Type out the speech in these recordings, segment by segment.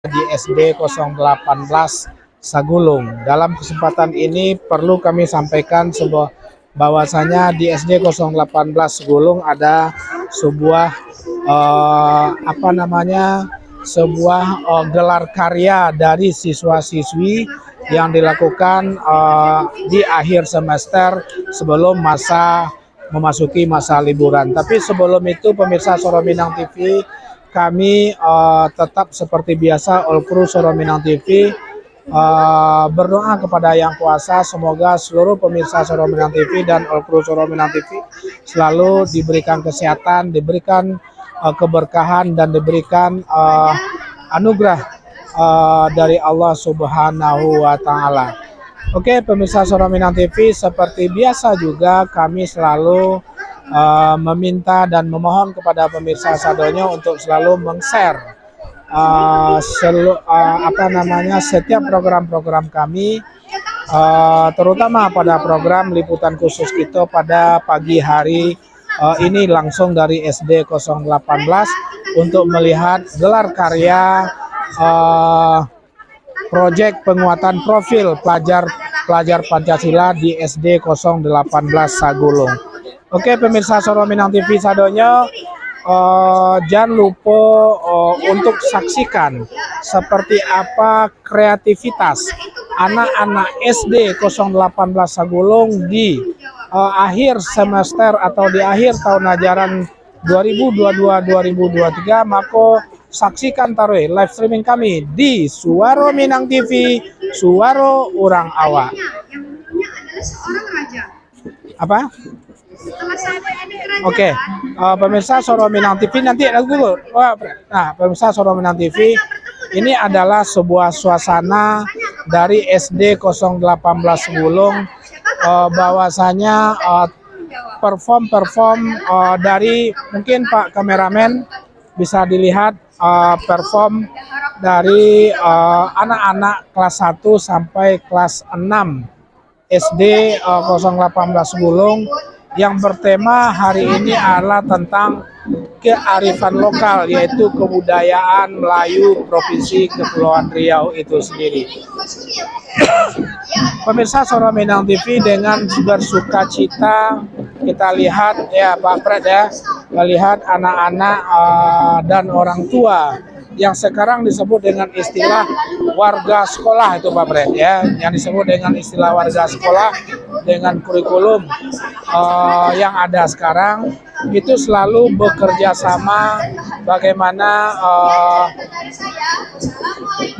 di SD 018 Sagulung. Dalam kesempatan ini perlu kami sampaikan bahwasanya di SD 018 Sagulung ada sebuah gelar karya dari siswa-siswi yang dilakukan di akhir semester sebelum memasuki masa liburan. Tapi sebelum itu, pemirsa Suara Minang TV, kami tetap seperti biasa, All Crew Suara Minang TV berdoa kepada Yang Kuasa, semoga seluruh pemirsa Suara Minang TV dan All Crew Suara Minang TV selalu diberikan kesehatan, diberikan keberkahan, dan diberikan anugerah dari Allah Subhanahu wa Ta'ala. Oke, pemirsa Suara Minang TV, seperti biasa juga kami selalu meminta dan memohon kepada pemirsa Sadonyo untuk selalu meng-share setiap program-program kami, terutama pada program liputan khusus kita pada pagi hari ini langsung dari SD 018 untuk melihat gelar karya proyek penguatan profil pelajar Pancasila di SD 018 Sagulung. Oke, pemirsa Suara Minang TV Sadonyo, jangan lupa untuk saksikan seperti apa kreativitas anak-anak SD 018 Sagulung di akhir semester atau di akhir tahun ajaran 2022-2023. Maka saksikan taruh live streaming kami di Suara Minang TV, Suara Urang Awak. Apa? Oke, pemirsa Suara Minang TV, nanti ada dulu. Nah, pemirsa Suara Minang TV, ini adalah sebuah suasana dari SD 018 Sagulung, bahwasanya perform dari, mungkin Pak kameramen bisa dilihat perform dari anak-anak kelas 1 sampai kelas 6 SD 018 Sagulung, yang bertema hari ini adalah tentang kearifan lokal, yaitu kebudayaan Melayu Provinsi Kepulauan Riau itu sendiri. Pemirsa Suara Minang TV, dengan bersuka cita kita lihat ya Pak Fred ya, melihat anak-anak dan orang tua yang sekarang disebut dengan istilah warga sekolah itu Pak Fred ya, yang disebut dengan istilah warga sekolah dengan kurikulum yang ada sekarang, itu selalu bekerja sama bagaimana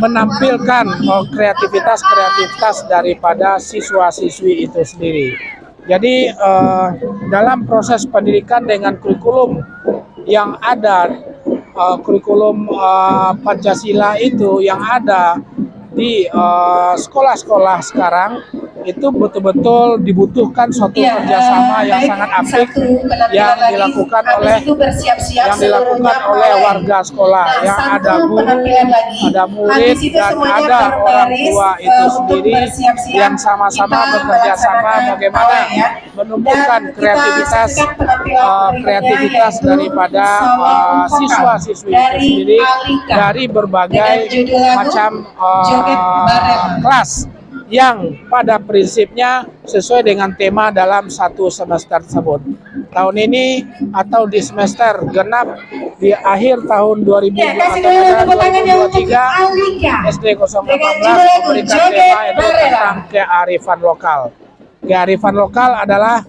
menampilkan kreativitas daripada siswa-siswi itu sendiri. Jadi dalam proses pendidikan dengan kurikulum yang ada, kurikulum Pancasila itu yang ada di sekolah-sekolah sekarang, itu betul-betul dibutuhkan suatu kerjasama yang sangat apik yang dilakukan oleh warga sekolah, yang ada guru, ada murid, dan ada orang tua itu sendiri yang sama-sama bekerja sama bagaimana menumbuhkan kreativitas daripada siswa-siswi itu sendiri dari berbagai macam kelas yang pada prinsipnya sesuai dengan tema dalam satu semester tersebut. Tahun ini atau di semester genap di akhir tahun 2023 SD 018 memberikan tema itu tentang kearifan lokal. Kearifan lokal adalah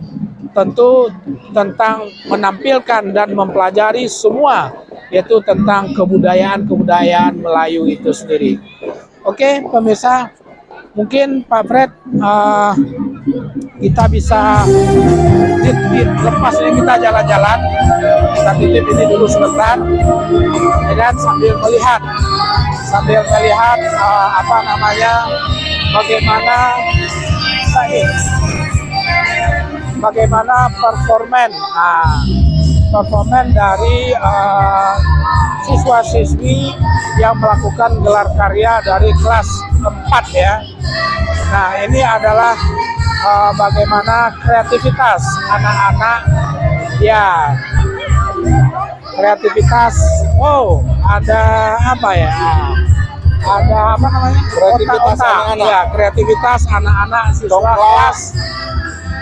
tentu tentang menampilkan dan mempelajari semua, yaitu tentang kebudayaan Melayu itu sendiri. Oke, pemirsa, mungkin Pak Fred, kita bisa lepas ini, kita jalan-jalan, kita titip ini dulu sebentar, dan sambil melihat bagaimana performen dari siswa-siswi yang melakukan gelar karya dari kelas 4 ya. Nah, ini adalah bagaimana kreativitas anak-anak ya. Kreativitas, ada apa ya? ada apa namanya? Kreativitas Otak-otak. anak-anak. Ya, kreativitas anak-anak siswa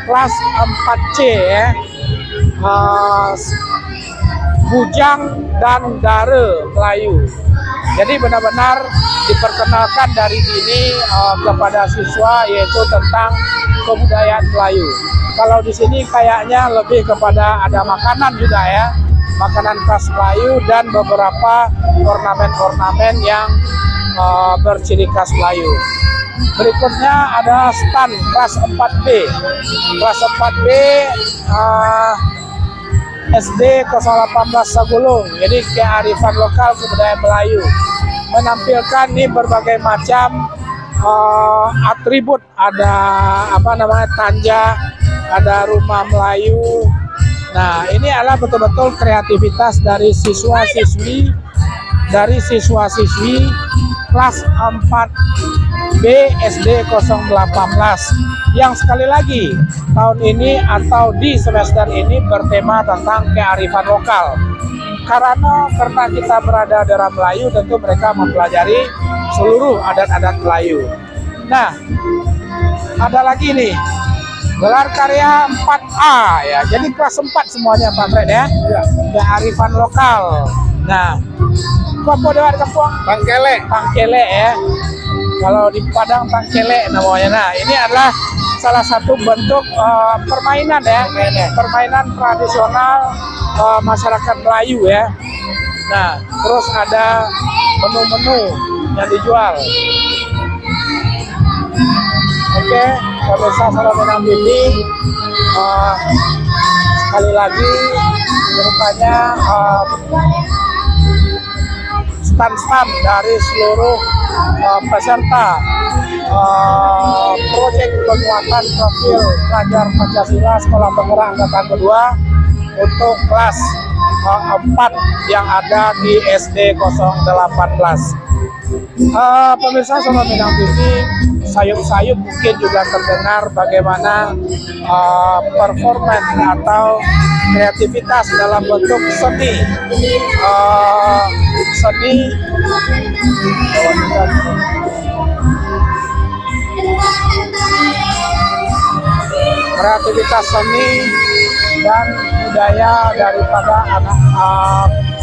kelas 4C ya. Bujang dan Dare Melayu. Jadi benar-benar diperkenalkan dari dini kepada siswa yaitu tentang kebudayaan Melayu. Kalau di sini kayaknya lebih kepada ada makanan juga ya, makanan khas Melayu dan beberapa ornamen-ornamen yang berciri khas Melayu. Berikutnya ada stand kelas 4B. Kelas 4B SD 018 Sagulung. Jadi kearifan lokal kebudayaan Melayu. Menampilkan nih berbagai macam atribut, ada apa namanya tanja, ada rumah Melayu. Nah, ini adalah betul-betul kreativitas dari siswa-siswi kelas 4B SD 018 yang sekali lagi tahun ini atau di semester ini bertema tentang kearifan lokal. Karena kita berada di daerah Melayu, tentu mereka mempelajari seluruh adat-adat Melayu. Nah, ada lagi nih gelar karya 4A ya. Jadi kelas 4 semuanya Pak Fred ya. Kearifan lokal. Nah, Kopo Dewa Kampung Tangkele ya. Kalau di Padang Tangkele namanya. Nah, ini adalah salah satu bentuk permainan ya. Permainan tradisional masyarakat Melayu ya. Nah, terus ada menu-menu yang dijual. Oke, pemirsa Salam Minang TV, sekali lagi rupanya stand-stand dari seluruh peserta proyek penguatan profil pelajar Pancasila Sekolah Penggerak Angkatan Kedua untuk kelas 4 yang ada di SD 018. Pemirsa Salam Minang TV, sayup-sayup mungkin juga terdengar bagaimana performan atau kreativitas dalam bentuk seni kreativitas seni dan budaya daripada anak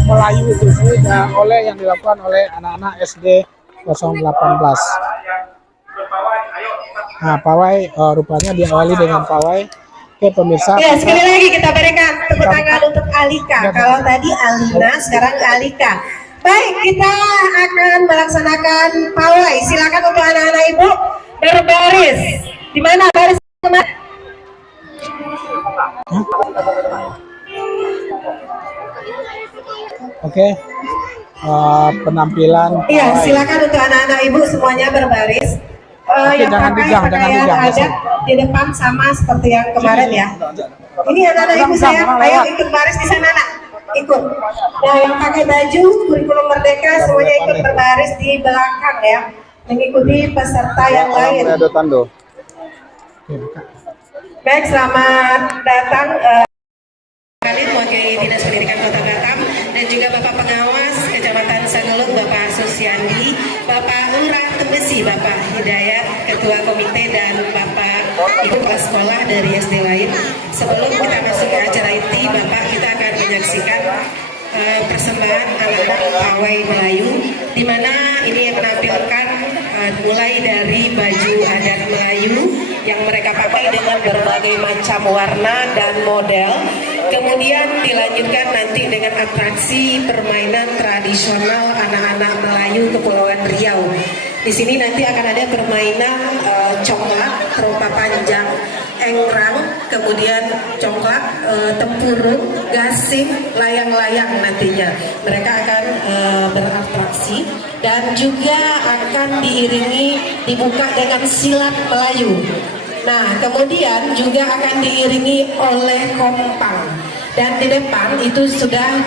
Melayu itu sendiri oleh yang dilakukan oleh anak-anak SD 018. Nah, pawai rupanya diawali dengan pawai. Oke pemirsa. Ya, sekali lagi kita berikan tepuk tangan untuk Alika. Kalau tadi Alina, sekarang Alika. Baik, kita akan melaksanakan pawai. Silakan untuk anak-anak ibu berbaris. Di mana baris kemarin? Oke. Penampilan. Iya, silakan untuk anak-anak ibu semuanya berbaris. Yang jangan pakaian adat di depan sama seperti yang kemarin ya. Ini anak-anak ibu saya, ayo ikut baris di sana nak, ikut. Nah, yang pakai baju kurikulum merdeka semuanya ikut berbaris di belakang ya, mengikuti peserta yang lain. Baik, selamat datang kali mewakili Dinas Pendidikan Kota Batam dan juga Bapak Pengawas Kecamatan Sangeluk, Bapak Susiandi, Bapak Lurah Tembesi, Bapak Hidayat, Ketua Komite, dan Bapak Ibu Kepala Sekolah dari SD lain. Sebelum kita masuk ke acara inti, Bapak, kita akan menyaksikan persembahan anak-anak pawai Melayu, di mana ini yang menampilkan mulai dari baju adat Melayu yang mereka pakai dengan berbagai macam warna dan model. Kemudian dilanjutkan nanti dengan atraksi permainan tradisional anak-anak Melayu Kepulauan Riau. Di sini nanti akan ada permainan congklak, trompa panjang, engrang, kemudian congklak, tempurung, gasing, layang-layang nantinya. Mereka akan beratraksi dan juga akan diiringi dibuka dengan silat Melayu. Nah, kemudian juga akan diiringi oleh kompang. Dan di depan itu sudah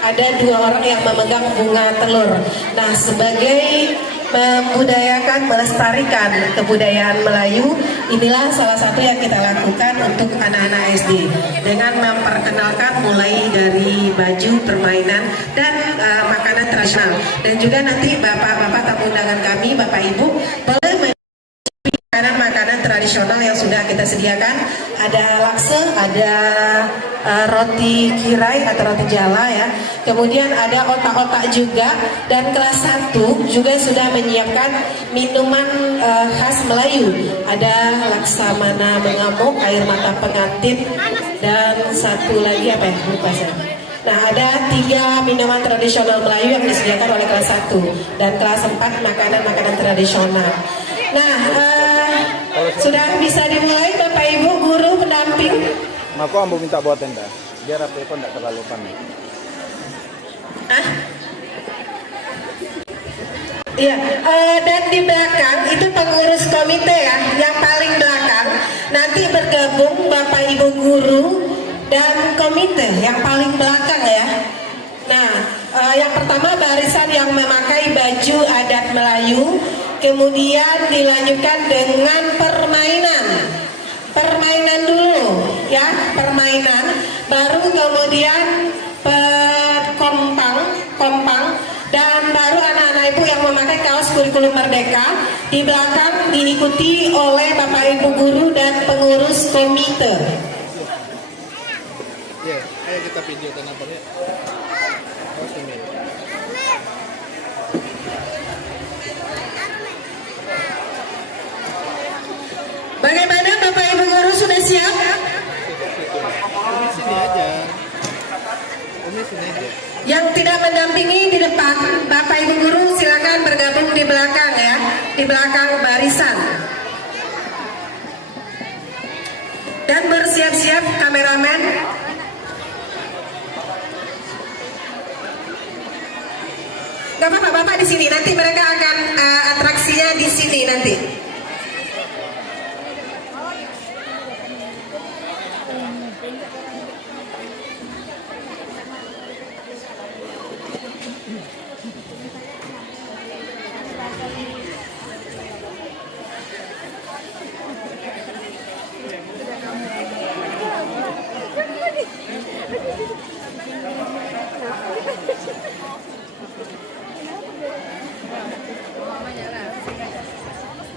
ada 2 orang yang memegang bunga telur. Nah, sebagai membudayakan, melestarikan kebudayaan Melayu. Inilah salah satu yang kita lakukan untuk anak-anak SD dengan memperkenalkan mulai dari baju, permainan, dan makanan tradisional. Dan juga nanti bapak-bapak tamu undangan kami, bapak ibu, boleh makanan-makanan tradisional yang sudah kita sediakan. Ada lakse, ada roti kirai atau roti jala ya. Kemudian ada otak-otak juga. Dan kelas 1 juga sudah menyiapkan minuman khas Melayu. Ada laksamana mengamuk, air mata pengantin, dan satu lagi apa ya? Lupa saya. Nah, ada 3 minuman tradisional Melayu yang disediakan oleh kelas 1 dan kelas 4 makanan-makanan tradisional. Nah, sudah bisa dimulai Bapak Ibu guru pendamping. Aku ambil minta buat tenda, biar apa itu tidak terlalu panik. Iya, dan di belakang itu pengurus komite ya, yang paling belakang nanti bergabung Bapak Ibu guru dan komite yang paling belakang ya. Nah, yang pertama barisan yang memakai baju adat Melayu, kemudian dilanjutkan dengan permainan. Permainan dulu ya, permainan, baru kemudian kompang, dan baru anak-anak ibu yang memakai kaos kurikulum merdeka. Di belakang diikuti oleh Bapak Ibu guru dan pengurus komite. Ya, ayo kita video kenapa ya? Bagaimana Bapak Ibu guru sudah siap? Sini aja. Sini aja. Yang tidak mendampingi di depan, Bapak Ibu guru silakan bergabung di belakang ya, di belakang barisan. Dan bersiap-siap kameramen. Gak apa-apa, Bapak di sini. Nanti mereka akan atraksinya di sini nanti.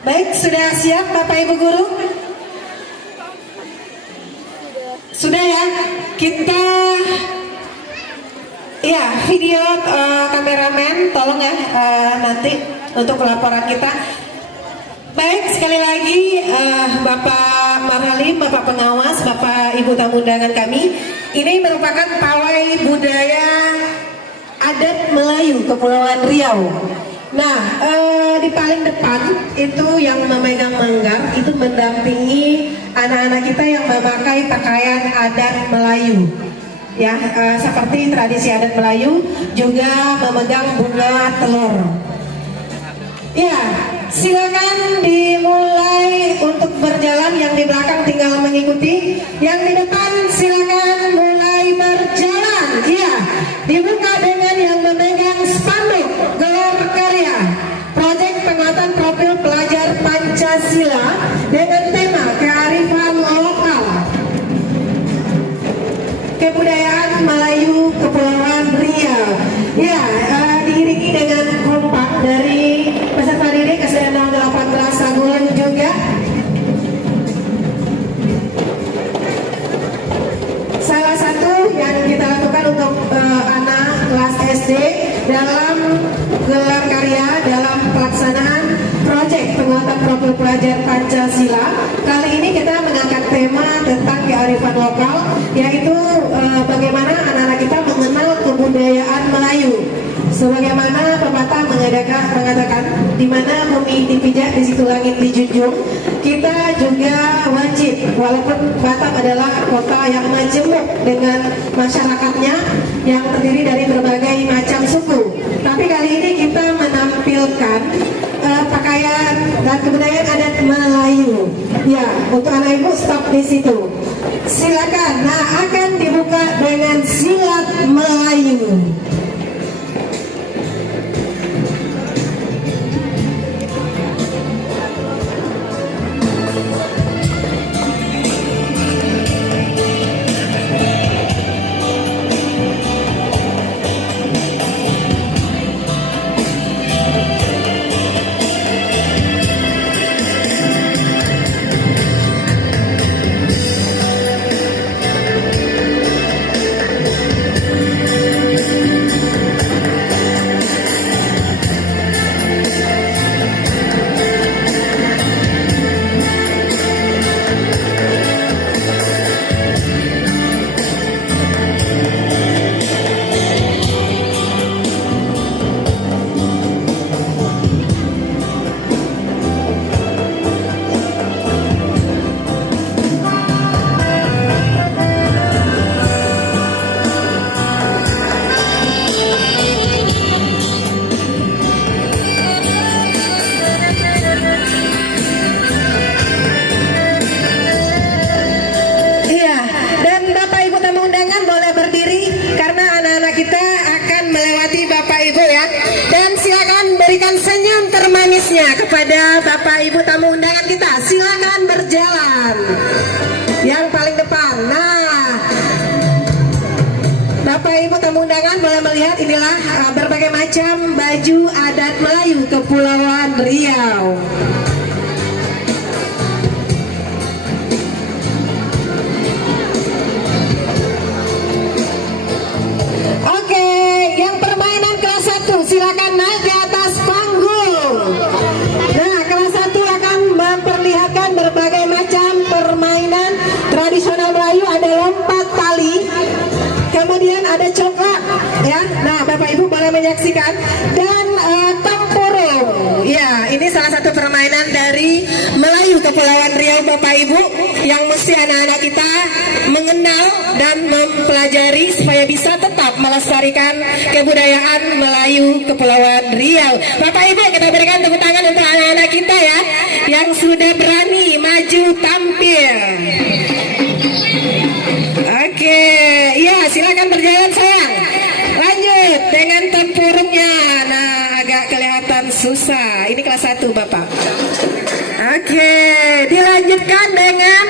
Baik, sudah siap Bapak Ibu guru? Sudah ya? Kita ya video kameramen tolong ya nanti untuk laporan kita. Baik, sekali lagi Bapak Marhalim, Bapak pengawas, Bapak Ibu tamu undangan kami, ini merupakan pawai budaya adat Melayu Kepulauan Riau. Nah, di paling depan itu yang memegang manggar itu mendampingi anak-anak kita yang memakai pakaian adat Melayu. Ya, seperti tradisi adat Melayu, juga memegang bunga telur. Ya, silakan dimulai untuk berjalan. Yang di belakang tinggal mengikuti. Yang di depan silakan mulai berjalan. Ya, dibuka dengan yang memegang spanduk gelar karya proyek penguatan profil pelajar Pancasila dengan tema kearifan lokal kebudayaan Melayu Kepulauan Riau. Ya, diiringi dengan kompak dari peserta didik SDN 18 Saguling juga. Salah satu yang kita lakukan untuk anak kelas SD dalam gelar karya dalam pelaksanaan proyek penguatan profil pelajar Pancasila. Kali ini kita mengangkat tema tentang kearifan lokal, yaitu bagaimana anak-anak kita mengenal kebudayaan Melayu. Sebagaimana pepatah mengatakan, di mana bumi dipijak di situ langit dijunjung. Kita juga wajib, walaupun Batam adalah kota yang majemuk dengan masyarakatnya yang terdiri dari berbagai macam suku, tapi kali ini kita menampilkan pakaian dan kebudayaan adat Melayu. Ya, untuk anak ibu stop di situ. Silakan. Nah, akan dibuka dengan silat Melayu. termanisnya kepada Bapak Ibu tamu undangan kita, silakan berjalan yang paling depan. Nah, Bapak Ibu tamu undangan boleh melihat inilah berbagai macam baju adat Melayu Kepulauan Riau. Oke, yang permainan kelas 1 silakan naik di atas panggung. Nah, kelas 1 akan memperlihatkan berbagai macam permainan tradisional Melayu. Ada lompat tali, kemudian ada congklak, ya. Nah, Bapak Ibu boleh menyaksikan, dan tempurung. Ya, ini salah satu permainan dari Melayu Kepulauan Riau, Bapak Ibu, yang mesti anak-anak kita mengenal dan mempelajari supaya bisa tetap melestarikan kebudayaan Melayu Kepulauan Riau. Bapak Ibu, kita berikan tepuk tangan untuk anak-anak kita ya, yang sudah berani maju tampil. Oke, ya silakan berjalan sayang. Lanjut dengan tempurungnya. Nah, agak kelihatan susah. Ini kelas 1 Bapak. Oke, dilanjutkan dengan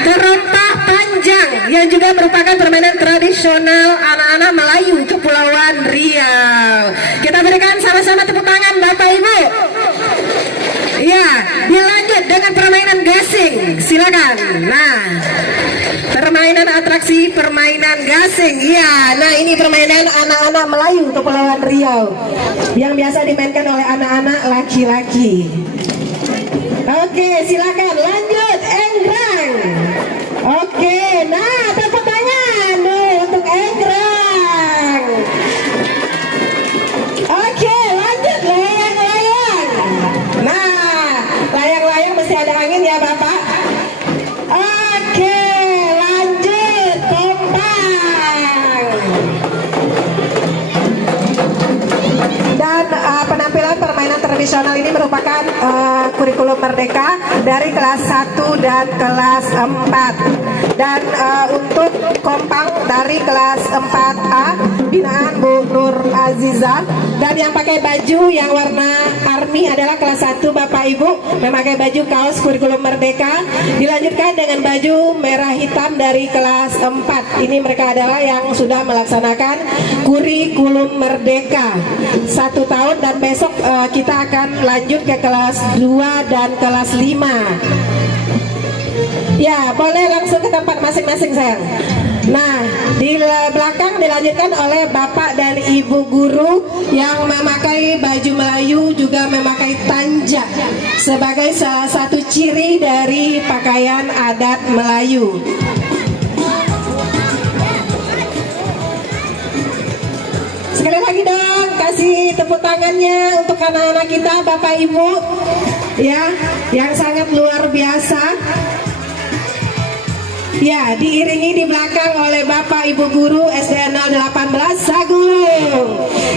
terompah panjang yang juga merupakan permainan tradisional anak-anak Melayu Kepulauan Riau. Kita berikan sama-sama tepuk tangan Bapak Ibu. Ya, dilanjut dengan permainan gasing. Silakan. Nah, permainan atraksi, permainan gasing. Ya, nah ini permainan anak-anak Melayu Kepulauan Riau yang biasa dimainkan oleh anak-anak laki-laki. Oke, silakan lanjut enggrang. Oke, nah tepuk tangan untuk enggrang. Oke, lanjut layang-layang. Nah, layang-layang mesti ada angin ya Bapak. Oke, lanjut pompang. Dan penampilan permainan tradisional ini merupakan kurikulum merdeka dari kelas 1 dan kelas 4. Dan untuk kompang dari kelas 4A binaan Bu Nur Azizah, dan yang pakai baju yang warna army adalah kelas 1 Bapak Ibu, memakai baju kaos kurikulum merdeka. Dilanjutkan dengan baju merah hitam dari kelas 4. Ini mereka adalah yang sudah melaksanakan kurikulum merdeka 1 tahun, dan besok kita akan lanjut ke kelas 2 dan kelas 5. Ya, boleh langsung ke tempat masing-masing sayang. Nah, di belakang dilanjutkan oleh Bapak dan Ibu guru yang memakai baju Melayu, juga memakai tanja sebagai salah satu ciri dari pakaian adat Melayu. Sekali lagi dong, kasih tepuk tangannya untuk anak-anak kita Bapak Ibu ya, yang sangat luar biasa. Ya, diiringi di belakang oleh Bapak Ibu guru SD 018 Sagung,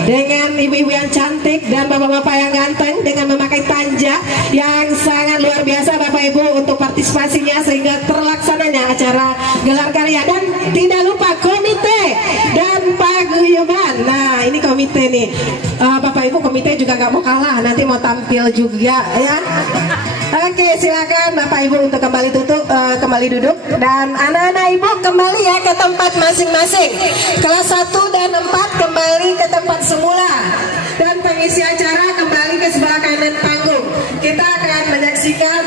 dengan ibu-ibu yang cantik dan bapak-bapak yang ganteng dengan memakai tanja yang sangat luar biasa Bapak Ibu untuk partisipasinya sehingga terlaksananya acara gelar karya. Dan tidak lupa komite dan paguyuban. Nah, ini komite nih, Bapak Ibu komite juga nggak mau kalah, nanti mau tampil juga ya. Oke, silakan Bapak Ibu untuk kembali duduk, dan anak-anak Ibu kembali ya ke tempat masing-masing. Kelas 1 dan 4 kembali ke tempat semula, dan pengisi acara kembali ke sebelah kanan panggung. Kita akan menyaksikan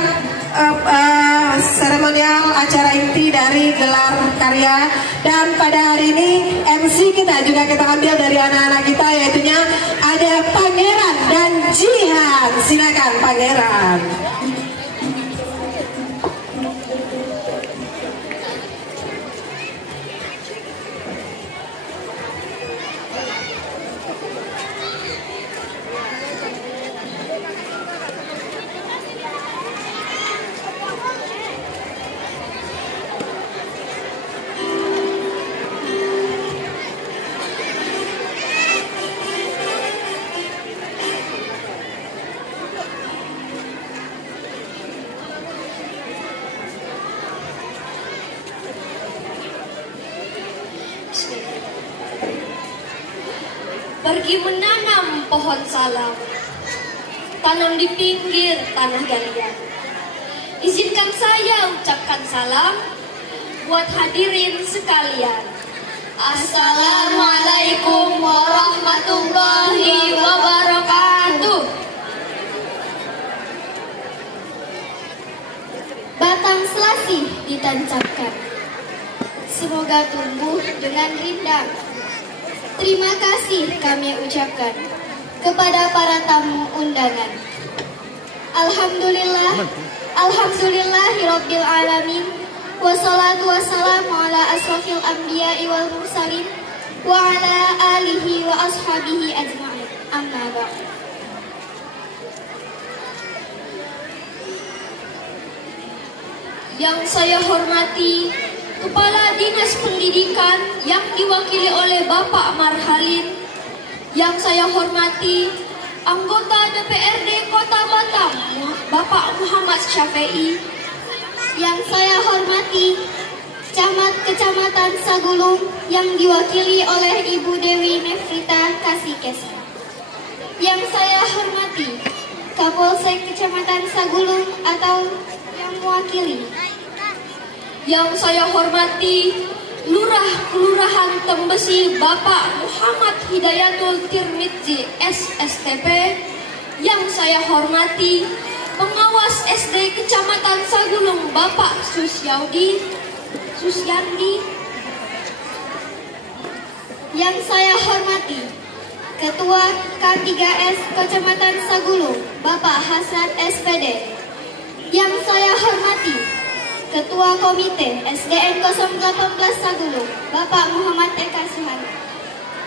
seremonial acara inti dari gelar karya, dan pada hari ini MC kita juga kita ambil dari anak-anak kita, yaitunya ada Pangeran dan Jihan. Silakan Pangeran. Pergi menanam pohon salam tanam di pinggir tanah galian. Izinkan saya ucapkan salam buat hadirin sekalian. Assalamualaikum warahmatullahi wabarakatuh. Batang selasih ditancapkan, semoga tumbuh dengan rindang. Terima kasih kami ucapkan kepada para tamu undangan. Alhamdulillahirabbil alamin. Wassalatu wassalamu ala asrofil anbiya'i wal mursalin wa ala alihi wa ashabihi ajma'in. Amma ba'd. Yang saya hormati Kepala Dinas Pendidikan yang diwakili oleh Bapak Marhalin. Yang saya hormati anggota DPRD Kota Batam Bapak Muhammad Syafi'i. Yang saya hormati Camat Kecamatan Sagulung yang diwakili oleh Ibu Dewi Nefrita Kasikesa. Yang saya hormati Kapolsek Kecamatan Sagulung atau yang mewakili. Yang saya hormati Lurah Kelurahan Tembesi Bapak Muhammad Hidayatul Tirmidzi SSTP. Yang saya hormati Pengawas SD Kecamatan Sagulung Bapak Susyandi. Yang saya hormati Ketua K3S Kecamatan Sagulung Bapak Hasan SPD. Yang saya hormati Ketua Komite SDN 018 Sagulung Bapak Muhammad Eka Suhana.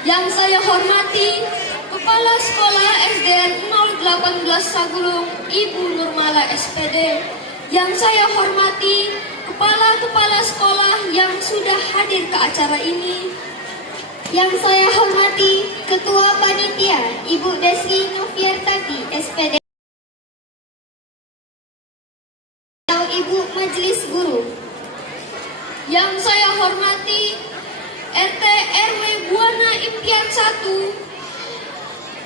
Yang saya hormati Kepala Sekolah SDN 018 Sagulung Ibu Nurmala SPD. Yang saya hormati kepala-kepala sekolah yang sudah hadir ke acara ini. Yang saya hormati Ketua Panitia Ibu Desi Noviartati SPD atau Ibu Majelis Guru. Yang saya hormati RT RW Buana Impian 1.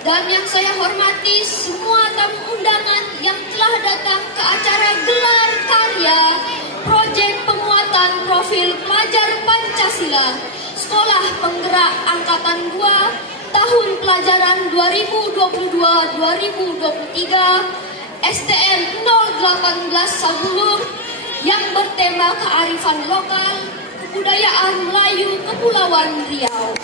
Dan yang saya hormati semua tamu undangan yang telah datang ke acara gelar karya proyek penguatan profil pelajar Pancasila Sekolah Penggerak Angkatan 2 tahun pelajaran 2022-2023 STN 018 Sagulung yang bertema kearifan lokal kebudayaan Melayu Kepulauan Riau.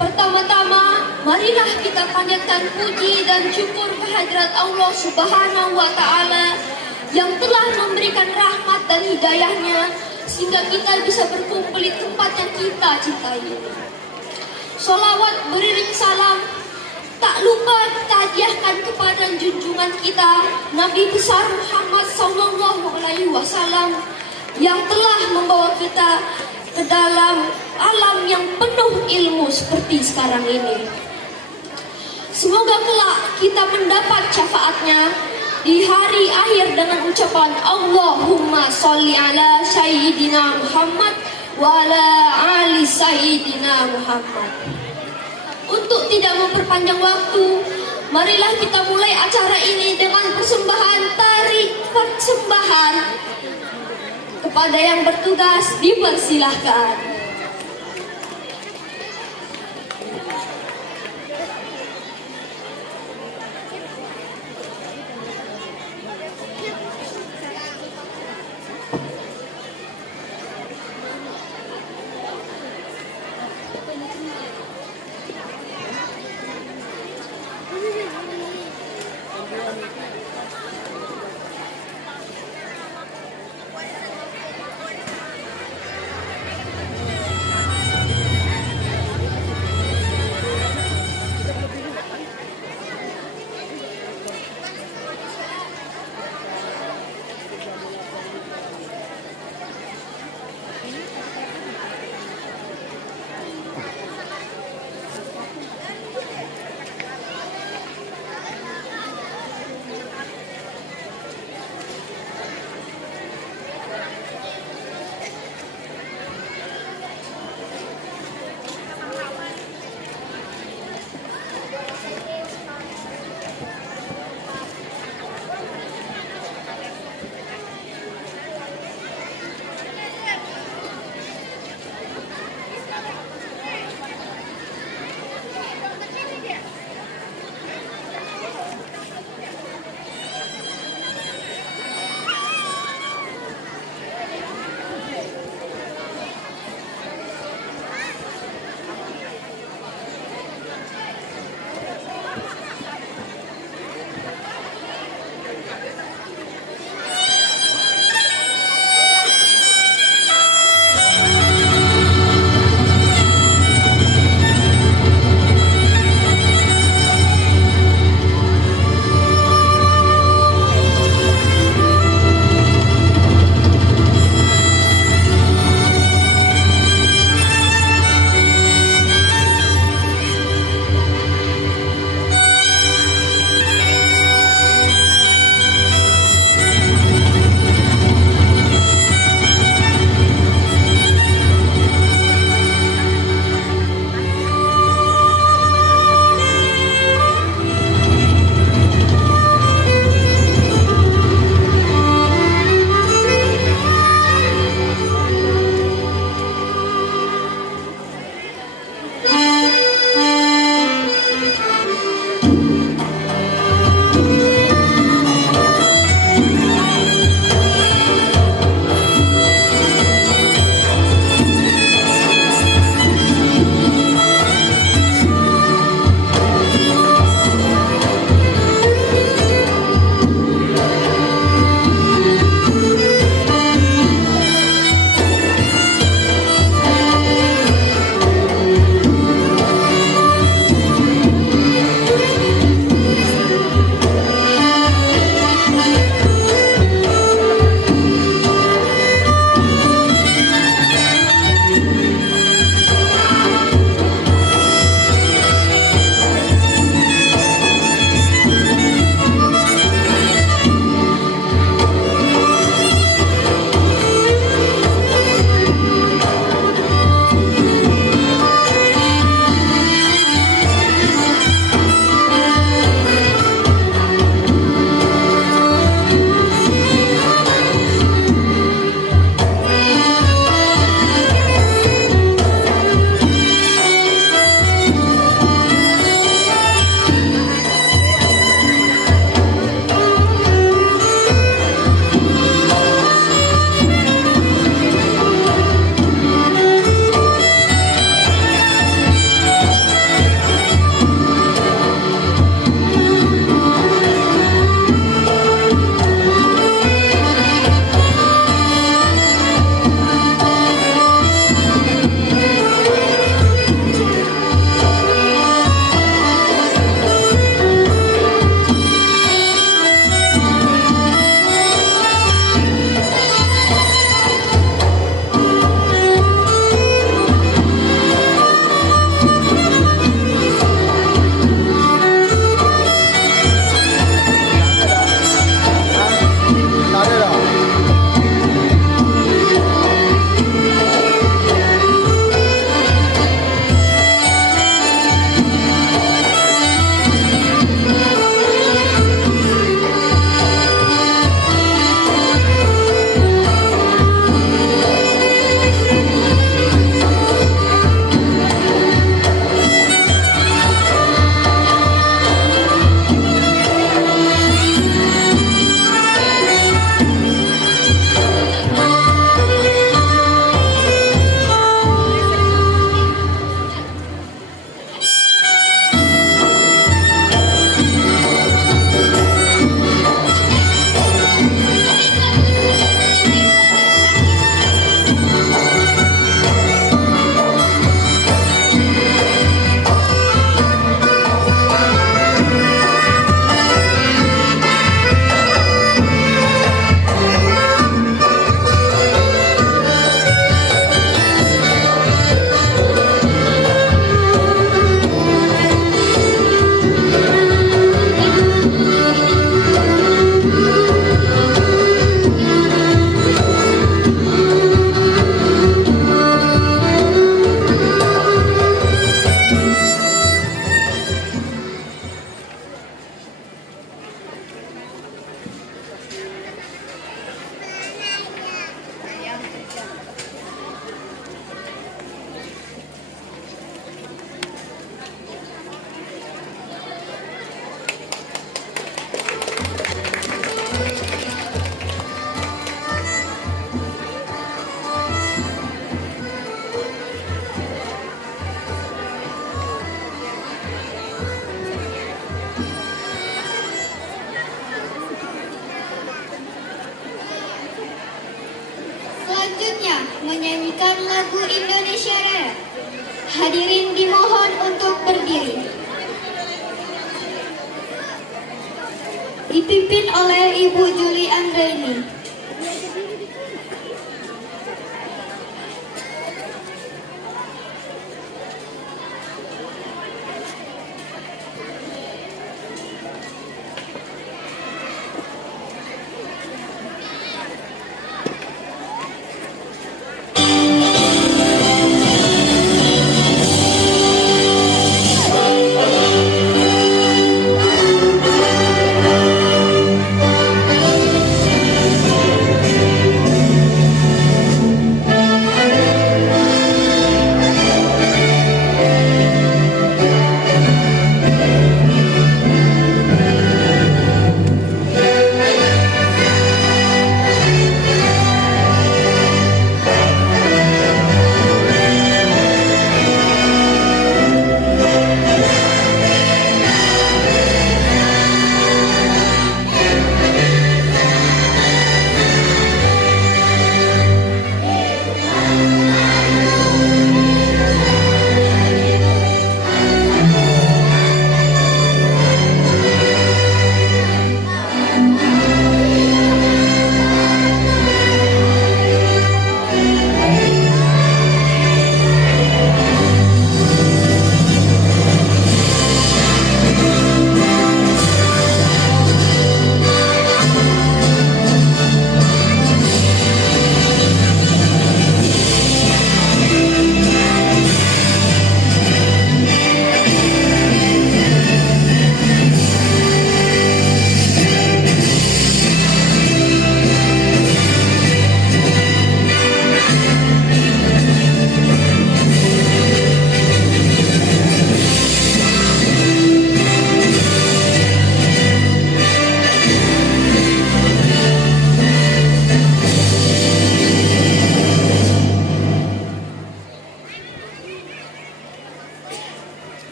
Pertama-tama, marilah kita panjatkan puji dan syukur kehadirat Allah Subhanahu wa Ta'ala yang telah memberikan rahmat dan hidayahnya sehingga kita bisa berkumpul di tempat yang kita cintai. Sholawat beriring salam tak lupa kita hadiahkan kepada junjungan kita Nabi besar Muhammad SAW yang telah membawa kita ke dalam alam yang penuh ilmu seperti sekarang ini. Semoga kelak kita mendapat syafaatnya di hari akhir dengan ucapan Allahumma sholli ala Sayyidina Muhammad wa ala ali Sayyidina Muhammad. Untuk tidak memperpanjang waktu, marilah kita mulai acara ini dengan persembahan tari persembahan. Kepada yang bertugas dipersilahkan. Hadirin dimohon untuk berdiri. Dipimpin oleh Ibu Juli Anggraini.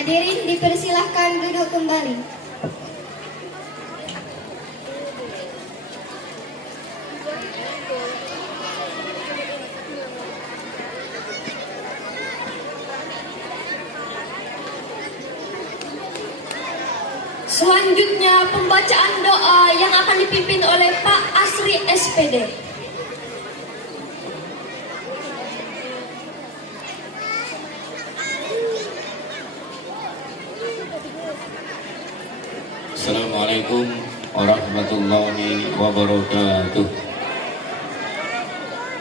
Hadirin dipersilahkan duduk kembali. Selanjutnya pembacaan doa yang akan dipimpin oleh Pak Asri SPD. Assalamualaikum warahmatullahi wabarakatuh.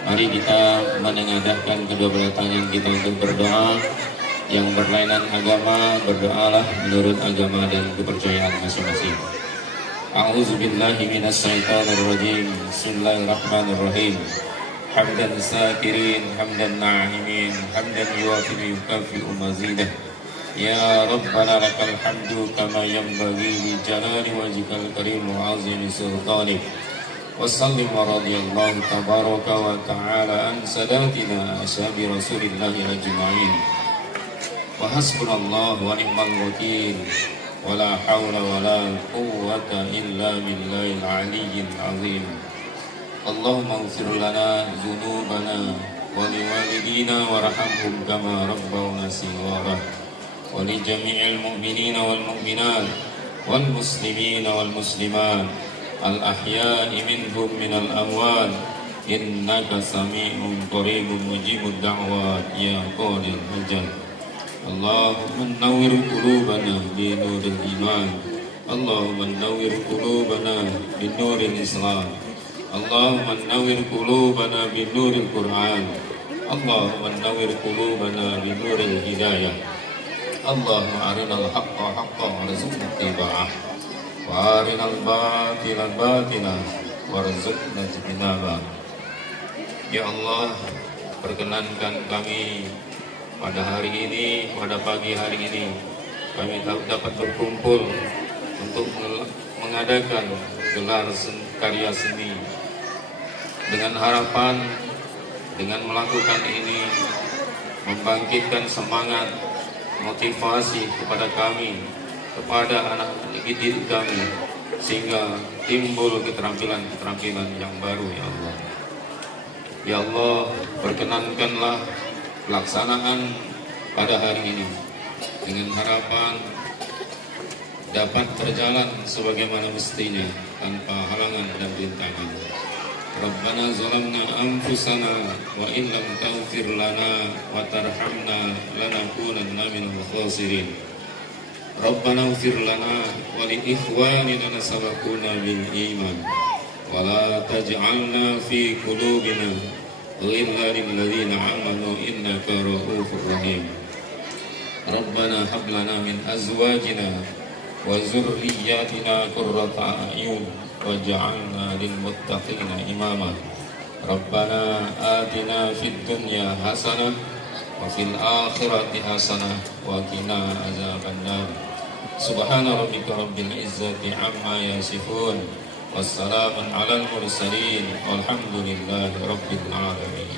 Mari kita menengadahkan kedua belah tangan kita untuk berdoa. Yang berlainan agama, berdoalah menurut agama dan kepercayaan masing-masing. A'udzubillahi minasyaitonirrajim. Bismillahirrahmanirrahim. Hamdan sakirin, hamdan na'imin, hamdan yuwafiqu yukafi'u mazidah. Ya Rabbana lakal hamdu kama yanbaghi li jalali wajhikal karim wa 'azimi sultanik. Wa sallim wa radiyallahu tabaraka wa ta'ala an sadatina ashabi Rasulillahi ajma'in. Wa hasbunallahu wa ni'mal wakil. Wa la hawla wa la quwwata illa billahil aliyyil azim. Allahumma ighfir lana dzunubana wa liwalidina warhamhum kama rabbawna shighara. Wa li jami'il mu'minina wal mu'minat wal muslimina wal muslimat al ahya'i minhum minal amwat innaka sami'un qaribun mujibud da'wat ya qadir hajat. Allahumma nawwir qulubana bi nuril iman. Allahumma nawwir qulubana bi nuril islam. Allahumma nawwir qulubana bi nuril Qur'an. Allahumma nawwir qulubana bi nuril hidayah. Allahumma arinal haqqa haqqan warzuqna ittiba'ah wa arinal batila batilan warzuqna ijtinabah. Ya Allah, perkenankan kami pada hari ini, pada pagi hari ini, kami dapat berkumpul untuk mengadakan gelar karya seni dengan harapan dengan melakukan ini membangkitkan semangat, motivasi kepada kami, kepada anak-anak didik kami, sehingga timbul keterampilan-keterampilan yang baru. Ya Allah, ya Allah, perkenankanlah pelaksanaan pada hari ini dengan harapan dapat berjalan sebagaimana mestinya tanpa halangan dan rintangan. Rabbana zalamna anfusana wa in lam taghfir lana wa tarhamna lanakunanna minal khasirin. Rabbana ighfir lana wa li ikhwanina sabaquna bil iman wa la taj'alna fi qulubina ghillan lil ladzina amanu innaka ra'ufur rahim. Rabbana hab lana min azwajina wa zurriyyatina qurrata a'yun waj'alna lil muttaqina imama. Rabbana atina fid dunya hasanah wa fil akhirati hasanah wa qina azabannar. Subhana rabbika rabbil izzati amma yasifun wassalamun alal mursalin walhamdulillahi rabbil alamin.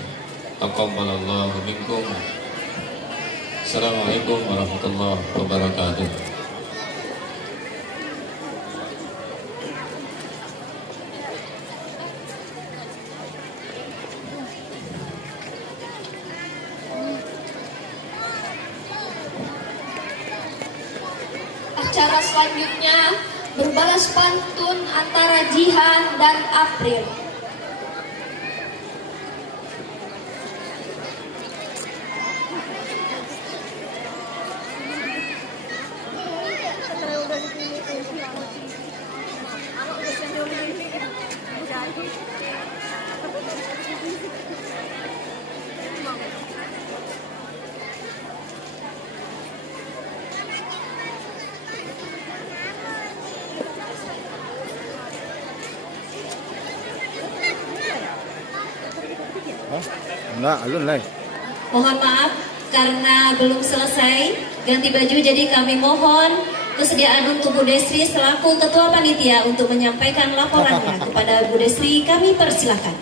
Taqabbalallahu minkum. Assalamualaikum warahmatullahi wabarakatuh. Acara selanjutnya berbalas pantun antara Jihan dan April. Enggak, alun lah. Mohon maaf karena belum selesai ganti baju, jadi kami mohon kesediaan untuk Bu Desri selaku Ketua Panitia untuk menyampaikan laporannya kepada Bu Desri. Kami persilahkan.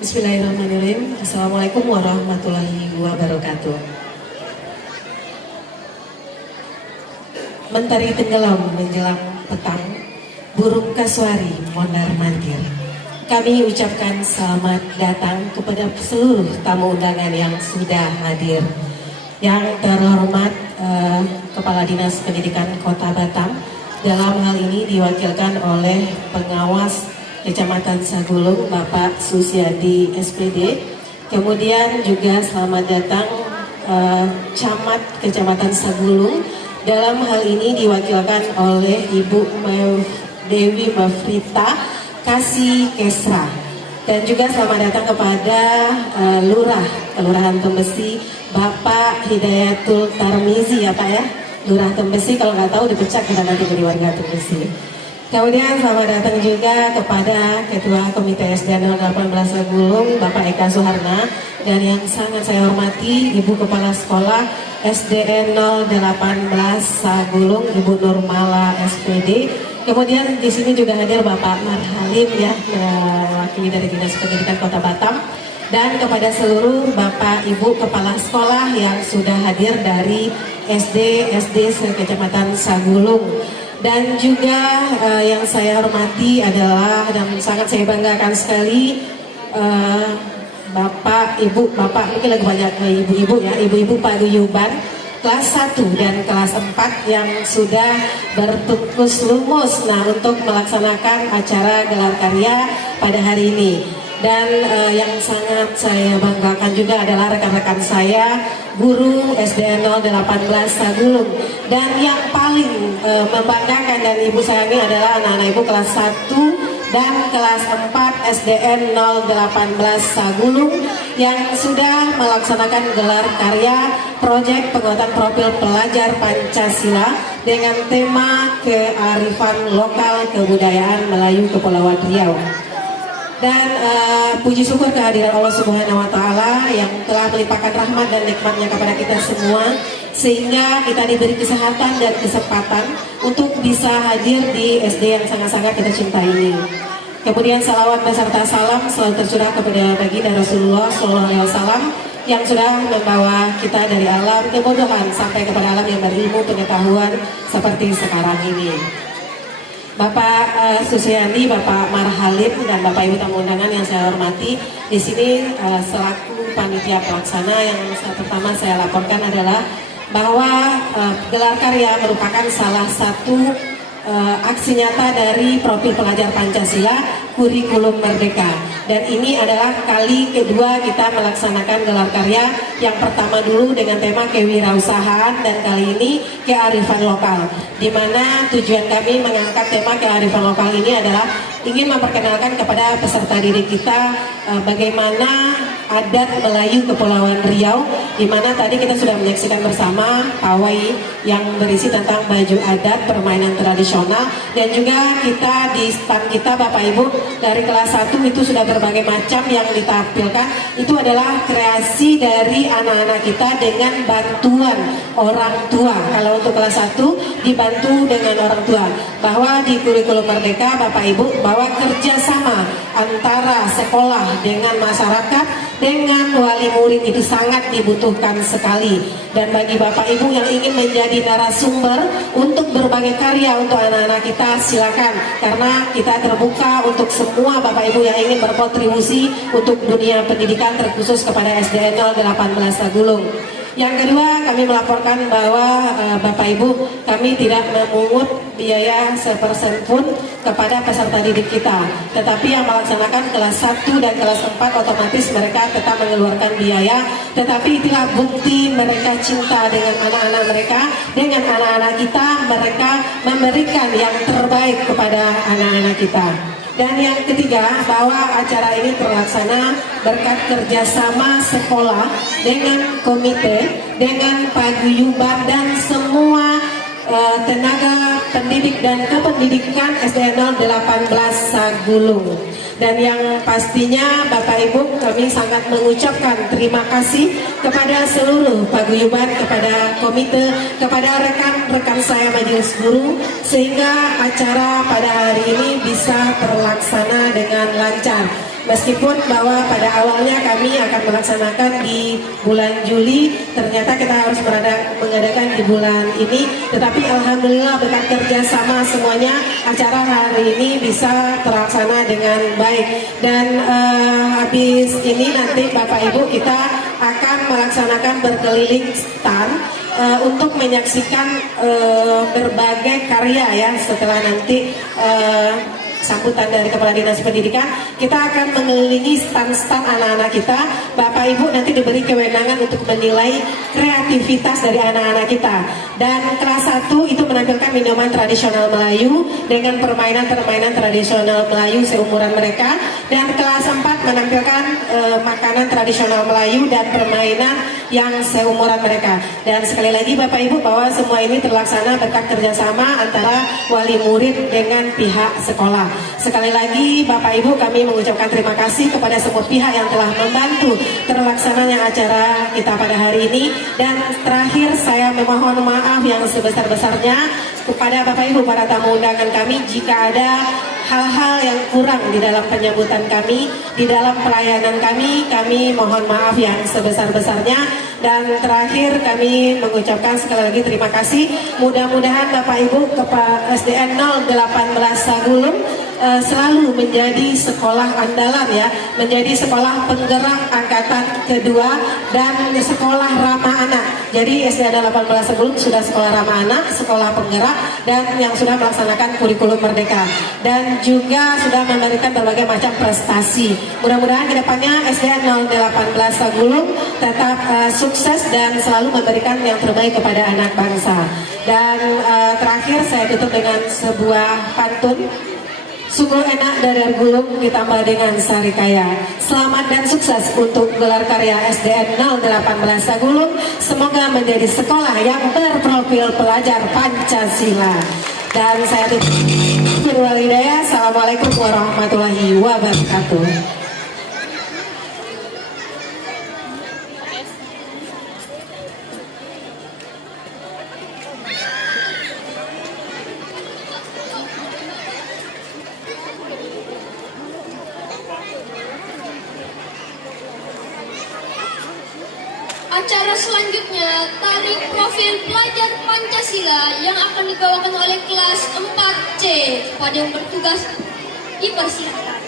Bismillahirrahmanirrahim. Assalamualaikum warahmatullahi wabarakatuh. Mentari tenggelam menjelang petang, burung kasuari mondar-mandir. Kami ucapkan selamat datang kepada seluruh tamu undangan yang sudah hadir. Yang terhormat Kepala Dinas Pendidikan Kota Batam, dalam hal ini diwakilkan oleh Pengawas Kecamatan Sagulung Bapak Susiadi SPD. Kemudian juga selamat datang Camat Kecamatan Sagulung. Dalam hal ini diwakilkan oleh Ibu Dewi Mafrita Kasih Kesra. Dan juga selamat datang kepada Lurah Kelurahan Tembesi Bapak Hidayatul Tarmizi ya Pak ya. Lurah Tembesi, kalau nggak tahu dipecat kita nanti dari warga Tembesi. Kemudian selamat datang juga kepada Ketua Komite SDN 18 Sagulung Bapak Eka Suharna, dan yang sangat saya hormati Ibu Kepala Sekolah SDN 18 Sagulung Ibu Nurmala SPD. Kemudian di sini juga hadir Bapak Marhalim ya, mewakili dari Dinas Pendidikan Kota Batam, dan kepada seluruh Bapak Ibu Kepala Sekolah yang sudah hadir dari SD Kecamatan Sagulung. Dan juga yang saya hormati adalah dan sangat saya banggakan sekali Bapak, Ibu, Bapak mungkin lebih banyak ibu-ibu ya, ibu-ibu paguyuban kelas 1 dan kelas 4 yang sudah bertukus lumus untuk melaksanakan acara gelar karya pada hari ini. Dan yang sangat saya banggakan juga adalah rekan-rekan saya guru SDN 18 Sagulung, dan yang paling membanggakan dan ibu saya ini adalah anak-anak ibu kelas 1 dan kelas 4 SDN 18 Sagulung yang sudah melaksanakan gelar karya proyek penguatan profil pelajar Pancasila dengan tema kearifan lokal kebudayaan Melayu Kepulauan Riau. Dan puji syukur kehadiran Allah Subhanahu wa Ta'ala yang telah melimpahkan rahmat dan nikmatnya kepada kita semua, sehingga kita diberi kesehatan dan kesempatan untuk bisa hadir di SD yang sangat-sangat kita cintai ini. Kemudian salawat beserta salam selalu tercurah kepada baginda Rasulullah SAW yang sudah membawa kita dari alam kebodohan sampai kepada alam yang berilmu pengetahuan seperti sekarang ini. Bapak Susiandi, Bapak Marhalim, dan Bapak Ibu tamu undangan yang saya hormati, di sini selaku panitia pelaksana yang pertama saya laporkan adalah bahwa gelar karya merupakan salah satu aksi nyata dari profil pelajar Pancasila kurikulum Merdeka, dan ini adalah kali kedua kita melaksanakan gelar karya. Yang pertama dulu dengan tema kewirausahaan, dan kali ini kearifan lokal, di mana tujuan kami mengangkat tema kearifan lokal ini adalah ingin memperkenalkan kepada peserta didik kita bagaimana adat Melayu Kepulauan Riau, di mana tadi kita sudah menyaksikan bersama pawai yang berisi tentang baju adat, permainan tradisional, dan juga kita di stand kita Bapak Ibu dari kelas 1 itu sudah berbagai macam yang ditampilkan. Itu adalah kreasi dari anak-anak kita dengan bantuan orang tua. Kalau untuk kelas 1 dibantu dengan orang tua, bahwa di kurikulum Merdeka Bapak Ibu bahwa kerjasama antara sekolah dengan masyarakat dengan wali murid itu sangat dibutuhkan sekali. Dan bagi Bapak Ibu yang ingin menjadi narasumber untuk berbagai karya untuk anak-anak kita, silakan, karena kita terbuka untuk semua Bapak Ibu yang ingin berkontribusi untuk dunia pendidikan, terkhusus kepada SDN 018 Sagulung. Yang kedua, kami melaporkan bahwa Bapak Ibu, kami tidak memungut biaya sepersen pun kepada peserta didik kita, tetapi yang melaksanakan kelas 1 dan kelas 4 otomatis mereka tetap mengeluarkan biaya, tetapi itulah bukti mereka cinta dengan anak-anak mereka, dengan anak-anak kita. Mereka memberikan yang terbaik kepada anak-anak kita. Dan yang ketiga, bahwa acara ini terlaksana berkat kerjasama sekolah dengan komite, dengan paguyuban dan semua tenaga pendidik dan kependidikan SDN 018 Sagulung. Dan yang pastinya Bapak Ibu, kami sangat mengucapkan terima kasih kepada seluruh paguyuban, kepada komite, kepada rekan-rekan saya majelis guru, sehingga acara pada hari ini bisa terlaksana dengan lancar. Meskipun bahwa pada awalnya kami akan melaksanakan di bulan Juli, ternyata kita harus mengadakan di bulan ini, tetapi alhamdulillah berkat kerjasama semuanya acara hari ini bisa terlaksana dengan baik. Dan habis ini nanti Bapak Ibu kita akan melaksanakan berkeliling stand untuk menyaksikan berbagai karya ya. Setelah nanti sambutan dari Kepala Dinas Pendidikan, kita akan mengelilingi stand-stand anak-anak kita. Bapak Ibu nanti diberi kewenangan untuk menilai kreativitas dari anak-anak kita. Dan kelas 1 itu menampilkan minuman tradisional Melayu dengan permainan-permainan tradisional Melayu seumuran mereka. Dan kelas 4 menampilkan makanan tradisional Melayu dan permainan yang seumuran mereka. Dan sekali lagi Bapak Ibu, bahwa semua ini terlaksana berkat kerjasama antara wali murid dengan pihak sekolah. Sekali lagi Bapak Ibu, kami mengucapkan terima kasih kepada semua pihak yang telah membantu terlaksananya acara kita pada hari ini. Dan terakhir saya memohon maaf yang sebesar-besarnya kepada Bapak Ibu para tamu undangan kami jika ada hal-hal yang kurang di dalam penyambutan kami, di dalam pelayanan kami mohon maaf yang sebesar-besarnya. Dan terakhir kami mengucapkan sekali lagi terima kasih. Mudah-mudahan Bapak Ibu kepada SDN 018 Sagulung selalu menjadi sekolah andalan ya, menjadi sekolah penggerak angkatan kedua dan sekolah ramah anak. Jadi SDN 18 Sagulung sudah sekolah ramah anak, sekolah penggerak, dan yang sudah melaksanakan kurikulum Merdeka, dan juga sudah memberikan berbagai macam prestasi. Mudah-mudahan kedepannya SDN 018 Sagulung tetap sukses dan selalu memberikan yang terbaik kepada anak bangsa. Dan terakhir saya tutup dengan sebuah pantun. Sungguh enak dadar gulung ditambah dengan sari kaya. Selamat dan sukses untuk gelar karya SDN 018 Sagulung. Semoga menjadi sekolah yang berprofil pelajar Pancasila. Dan saya tutup. Assalamualaikum warahmatullahi wabarakatuh. Acara selanjutnya, tarik profil pelajar Pancasila yang akan dibawakan oleh kelas 4C. kepada yang bertugas dipersilakan.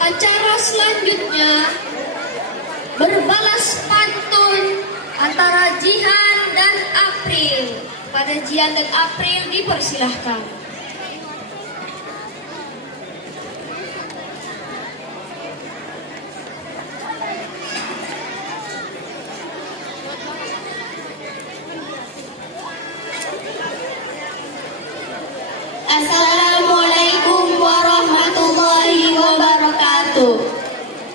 Acara selanjutnya berbalas pantun antara Jihan dan April. Pada Jihan dan April dipersilahkan. Assalamualaikum warahmatullahi wabarakatuh.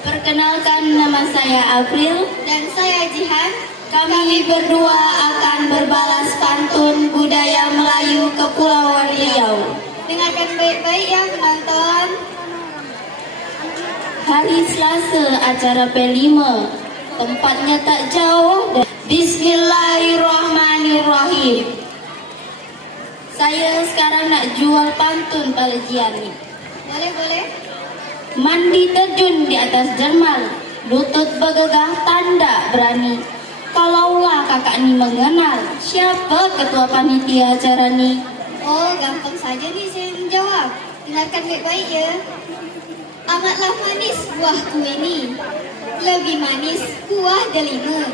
Perkenalkan, nama saya April Dan saya Jihan. Kami berdua akan berbalas pantun budaya Melayu Kepulauan Riau. Dengarkan baik-baik ya penonton. Hari Selasa acara P5, tempatnya tak jauh. Bismillahirrahmanirrahim. Saya sekarang nak jual pantun pada Jian ni. Boleh. Mandi terjun di atas dermal, lutut bergegah tanda berani. Kalaulah kakak ni mengenal, siapa ketua panitia acara ni? Oh, gampang saja nih saya menjawab. Dengarkan baik-baik ya. Amatlah manis buah kue ni. Lebih manis buah delima.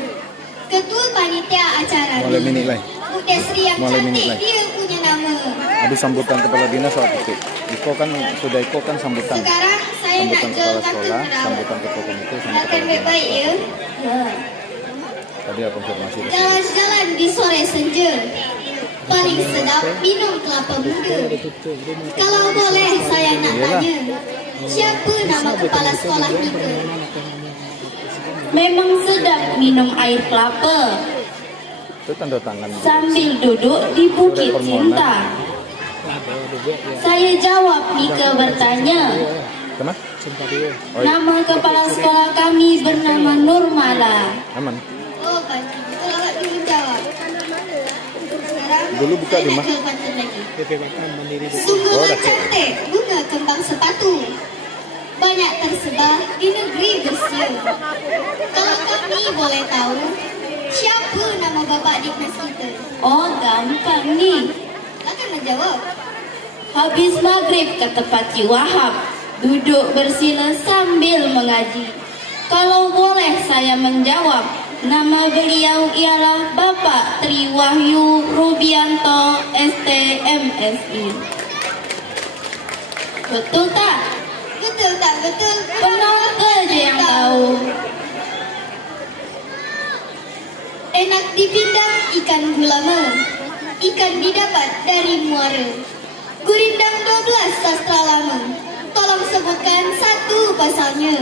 Ketua panitia acara Mulai ni. minit lain. Bu Desri yang Mulai minit cantik, lain. dia punya nama. Habis sambutan kepala dinas soal titik. Iko kan sambutan. Sekarang saya nak Sambutan jual kepala pantun sekolah, berawak. sambutan ketua komite, sambutan Dengarkan kepala dinas. baik-baik ya. Ya. Tadi ada konfirmasi. Jalan-jalan di sore senja. paling sedap minum kelapa muda. Kalau boleh saya nak tanya, siapa nama kepala sekolah kita? Memang sedap minum air kelapa Itu tanda tangan. sambil duduk di Bukit Cinta. Saya jawab Nika bertanya. Kenapa? Nama kepala sekolah kami bernama Nurmala. Aman. Oh, pasti betul awak dulu jawab. Sekarang Dulu buka saya di nak mana? jual pantun lagi. Sungguh Oh, dah cantik bunga kembang sepatu, banyak tersebar di negeri Bersia. Kalau kami boleh tahu, siapa nama bapa Dignas kita? Oh, gampang nih. Akan menjawab. Habis maghrib ke tempat Cik Wahab, duduk bersila sambil mengaji. Kalau boleh saya menjawab, nama beliau ialah Bapak Tri Wahyu Rubianto STMSI. Betul tak? Betul tak betul? Penonton aja yang tahu. Enak dipindang ikan gulama, ikan didapat dari muara. Gurindang 12 sastra lama, tolong sebutkan satu pasalnya.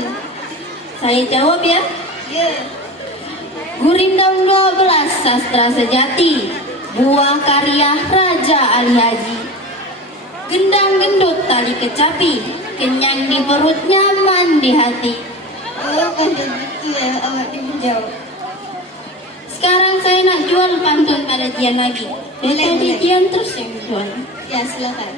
Saya jawab ya. Ya, Gurindam 12 sastra sejati, buah karya Raja Ali Haji. Gendang gendut tali kecapi, kenyang di perut nyaman di hati. oh pandai betul ya awak dijawab. Sekarang saya nak jual pantun pada Tian lagi. Dari Boleh, tadi boleh. Tian terus yang jual. Ya silakan.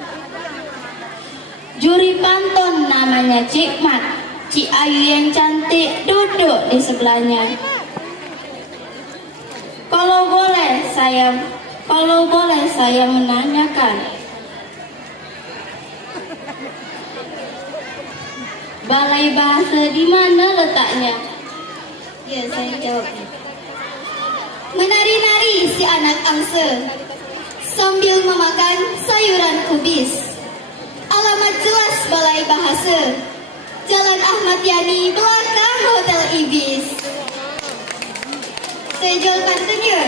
Juri pantun namanya Cik Mat. Cik Ayu yang cantik duduk di sebelahnya. Kalau boleh saya menanyakan, balai bahasa di mana letaknya? Ya saya jawab. Menari-nari si anak angsa sambil memakan sayuran kubis. Alamat jelas balai bahasa, Jalan Ahmad Yani belakang Hotel Ibis. Saya jual pantunnya.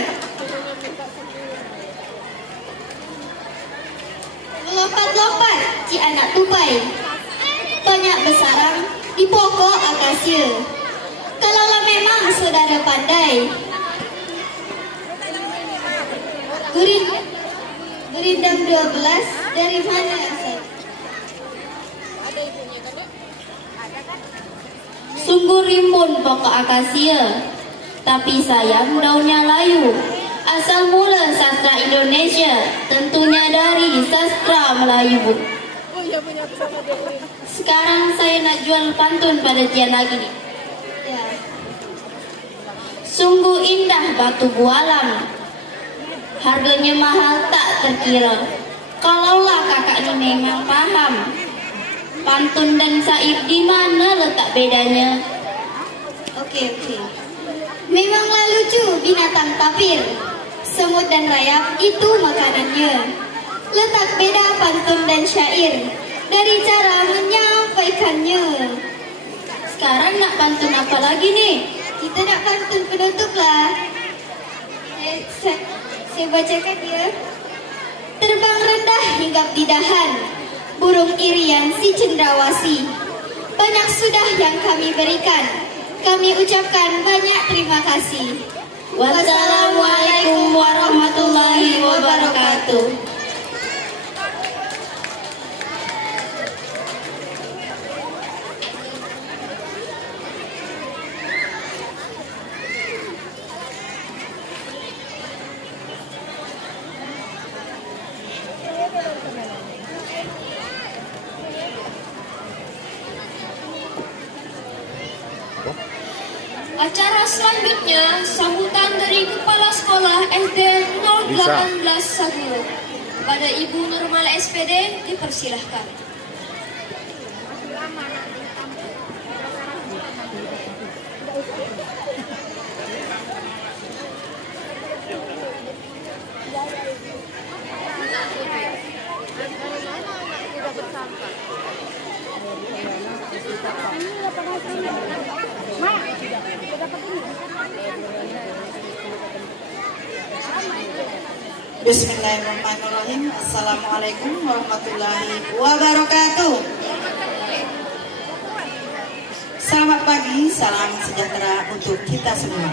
Melompat-lompat si anak tupai, banyak bersarang di pokok akasia. Kalaulah memang saudara pandai, Gurindam 12 dari mana asal? Sungguh rimbun pokok akasia, tapi sayang daunnya layu. Asal mula sastra Indonesia, tentunya dari sastra Melayu. Sekarang saya nak jual pantun pada Tian lagi nih. Ya. Sungguh indah batu bualam, harganya mahal tak terkira. Kalaulah kakak ini memang paham, pantun dan syair di mana letak bedanya? Oke. Memanglah lucu binatang tapir, semut dan rayap itu makanannya. Letak beda pantun dan syair dari cara menyampaikannya. Sekarang nak pantun apa lagi nih? Kita nak pantun penutup lah. Saya bacakan ya. Terbang rendah hinggap di dahan, burung irian si cendrawasih. Banyak sudah yang kami berikan, kami ucapkan banyak terima kasih. Wassalamualaikum warahmatullahi wabarakatuh. Acara selanjutnya sambutan dari Kepala Sekolah SD 018 Saguro. Pada Ibu Nurmala SPD dipersilahkan. Bismillahirrahmanirrahim. Assalamualaikum warahmatullahi wabarakatuh. Selamat pagi, salam sejahtera untuk kita semua.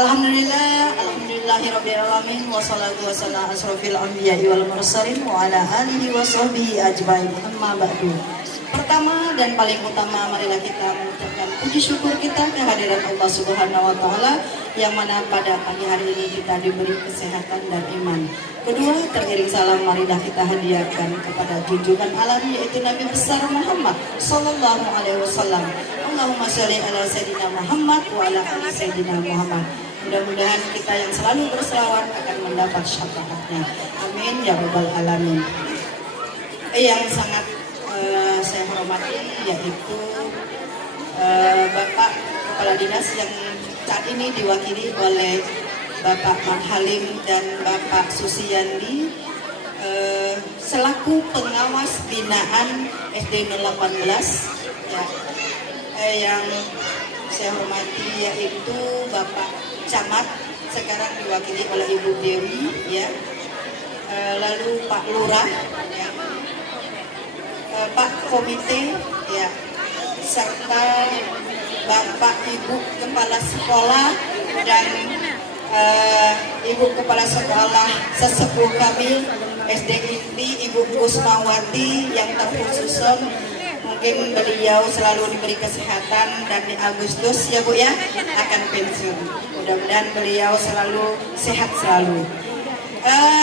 Alhamdulillahirabbil alamin wassalatu wassalamu ala asrofil anbiya'i wal mursalin wa ala alihi wa sahbihi ajmain. Amma ba'du. Pertama dan paling utama, marilah kita mengucapkan puji syukur kita kehadiran Allah Subhanahu wa taala yang mana pada pagi hari ini kita diberi kesehatan dan iman. Kedua, teriring salam marilah kita hadiahkan kepada junjungan alam yaitu Nabi besar Muhammad sallallahu alaihi wasallam. Allahumma sholli ala sayyidina Muhammad wa ala ali sayyidina Muhammad. Mudah-mudahan kita yang selalu berselawat akan mendapat syafaatnya. Amin ya rabbal alamin. Yang sangat saya hormati yaitu Bapak Kepala Dinas yang saat ini diwakili oleh Bapak Halim dan Bapak Susiyandi selaku pengawas binaan SD 018 ya, yang saya hormati yaitu Bapak Camat sekarang diwakili oleh Ibu Dewi ya, lalu Pak Lurah ya, Pak Komite ya, serta Bapak Ibu Kepala Sekolah dan Ibu Kepala Sekolah sesepuh kami SD Inti Ibu Kusmawati yang terkhususon, mungkin beliau selalu diberi kesehatan dan di Agustus ya Bu ya akan pensiun. Mudah-mudahan beliau selalu sehat selalu.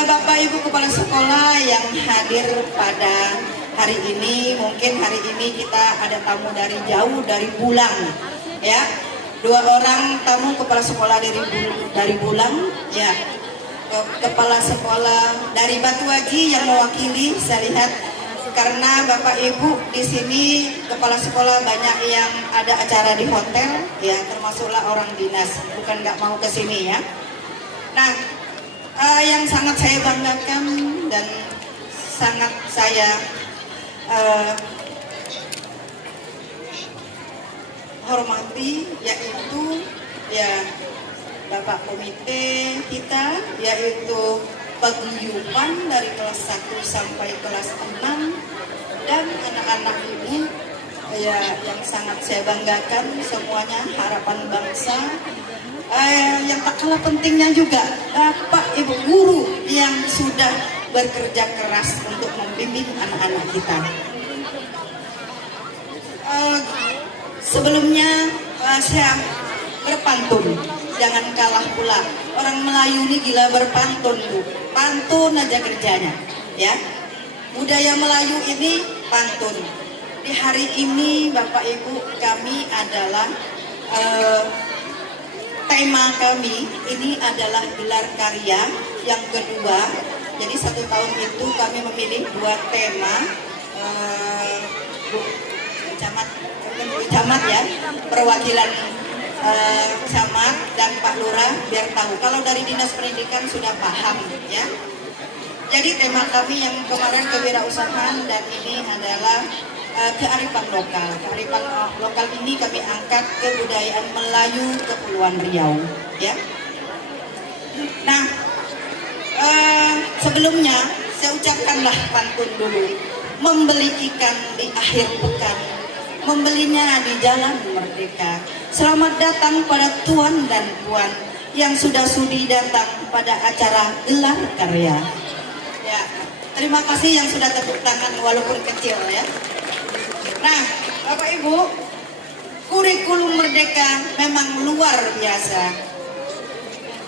Bapak Ibu Kepala Sekolah yang hadir pada hari ini, mungkin hari ini kita ada tamu dari jauh, dari Bulang ya, 2 orang tamu kepala sekolah dari Bulang ya, kepala sekolah dari Batu Haji yang mewakili. Saya lihat karena Bapak Ibu di sini kepala sekolah banyak yang ada acara di hotel ya, termasuklah orang dinas, bukan nggak mau ke sini ya. Nah, yang sangat saya banggakan dan sangat saya hormati yaitu ya Bapak Komite kita, yaitu paguyuban dari kelas 1 sampai kelas 6 dan anak-anak ibu ya yang sangat saya banggakan semuanya, harapan bangsa. Yang tak kalah pentingnya juga Bapak Ibu guru yang sudah bekerja keras untuk membimbing anak-anak kita. Sebelumnya saya berpantun, jangan kalah pula. Orang Melayu ini gila berpantun Bu, pantun aja kerjanya ya. Budaya Melayu ini pantun. Di hari ini Bapak Ibu kami adalah tema kami ini adalah gelar karya yang kedua. Jadi 1 tahun itu kami memilih 2 tema, camat ya, perwakilan camat dan Pak Lurah biar tahu. Kalau dari Dinas Pendidikan sudah paham ya. Jadi tema kami yang kemarin kewirausahaan dan ini adalah kearifan lokal. Kearifan lokal ini kami angkat kebudayaan Melayu Kepulauan Riau ya. Nah, sebelumnya saya ucapkanlah pantun dulu. Membeli ikan di akhir pekan, membelinya di Jalan Merdeka. Selamat datang pada tuan dan puan yang sudah sudi datang pada acara gelar karya. Ya, terima kasih yang sudah tepuk tangan walaupun kecil ya. Nah, Bapak Ibu, kurikulum Merdeka memang luar biasa.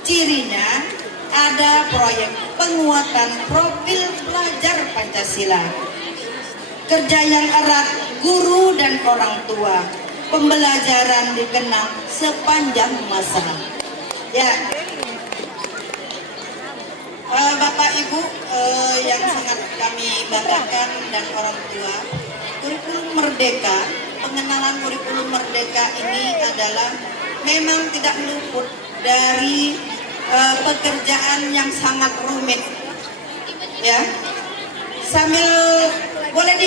Cirinya ada proyek penguatan profil pelajar Pancasila, kerja yang erat guru dan orang tua, pembelajaran dikenang sepanjang masa. Ya, Bapak Ibu yang sangat kami banggakan dan orang tua, kurikulum Merdeka, pengenalan kurikulum Merdeka ini adalah memang tidak luput dari pekerjaan yang sangat rumit ya. Sambil boleh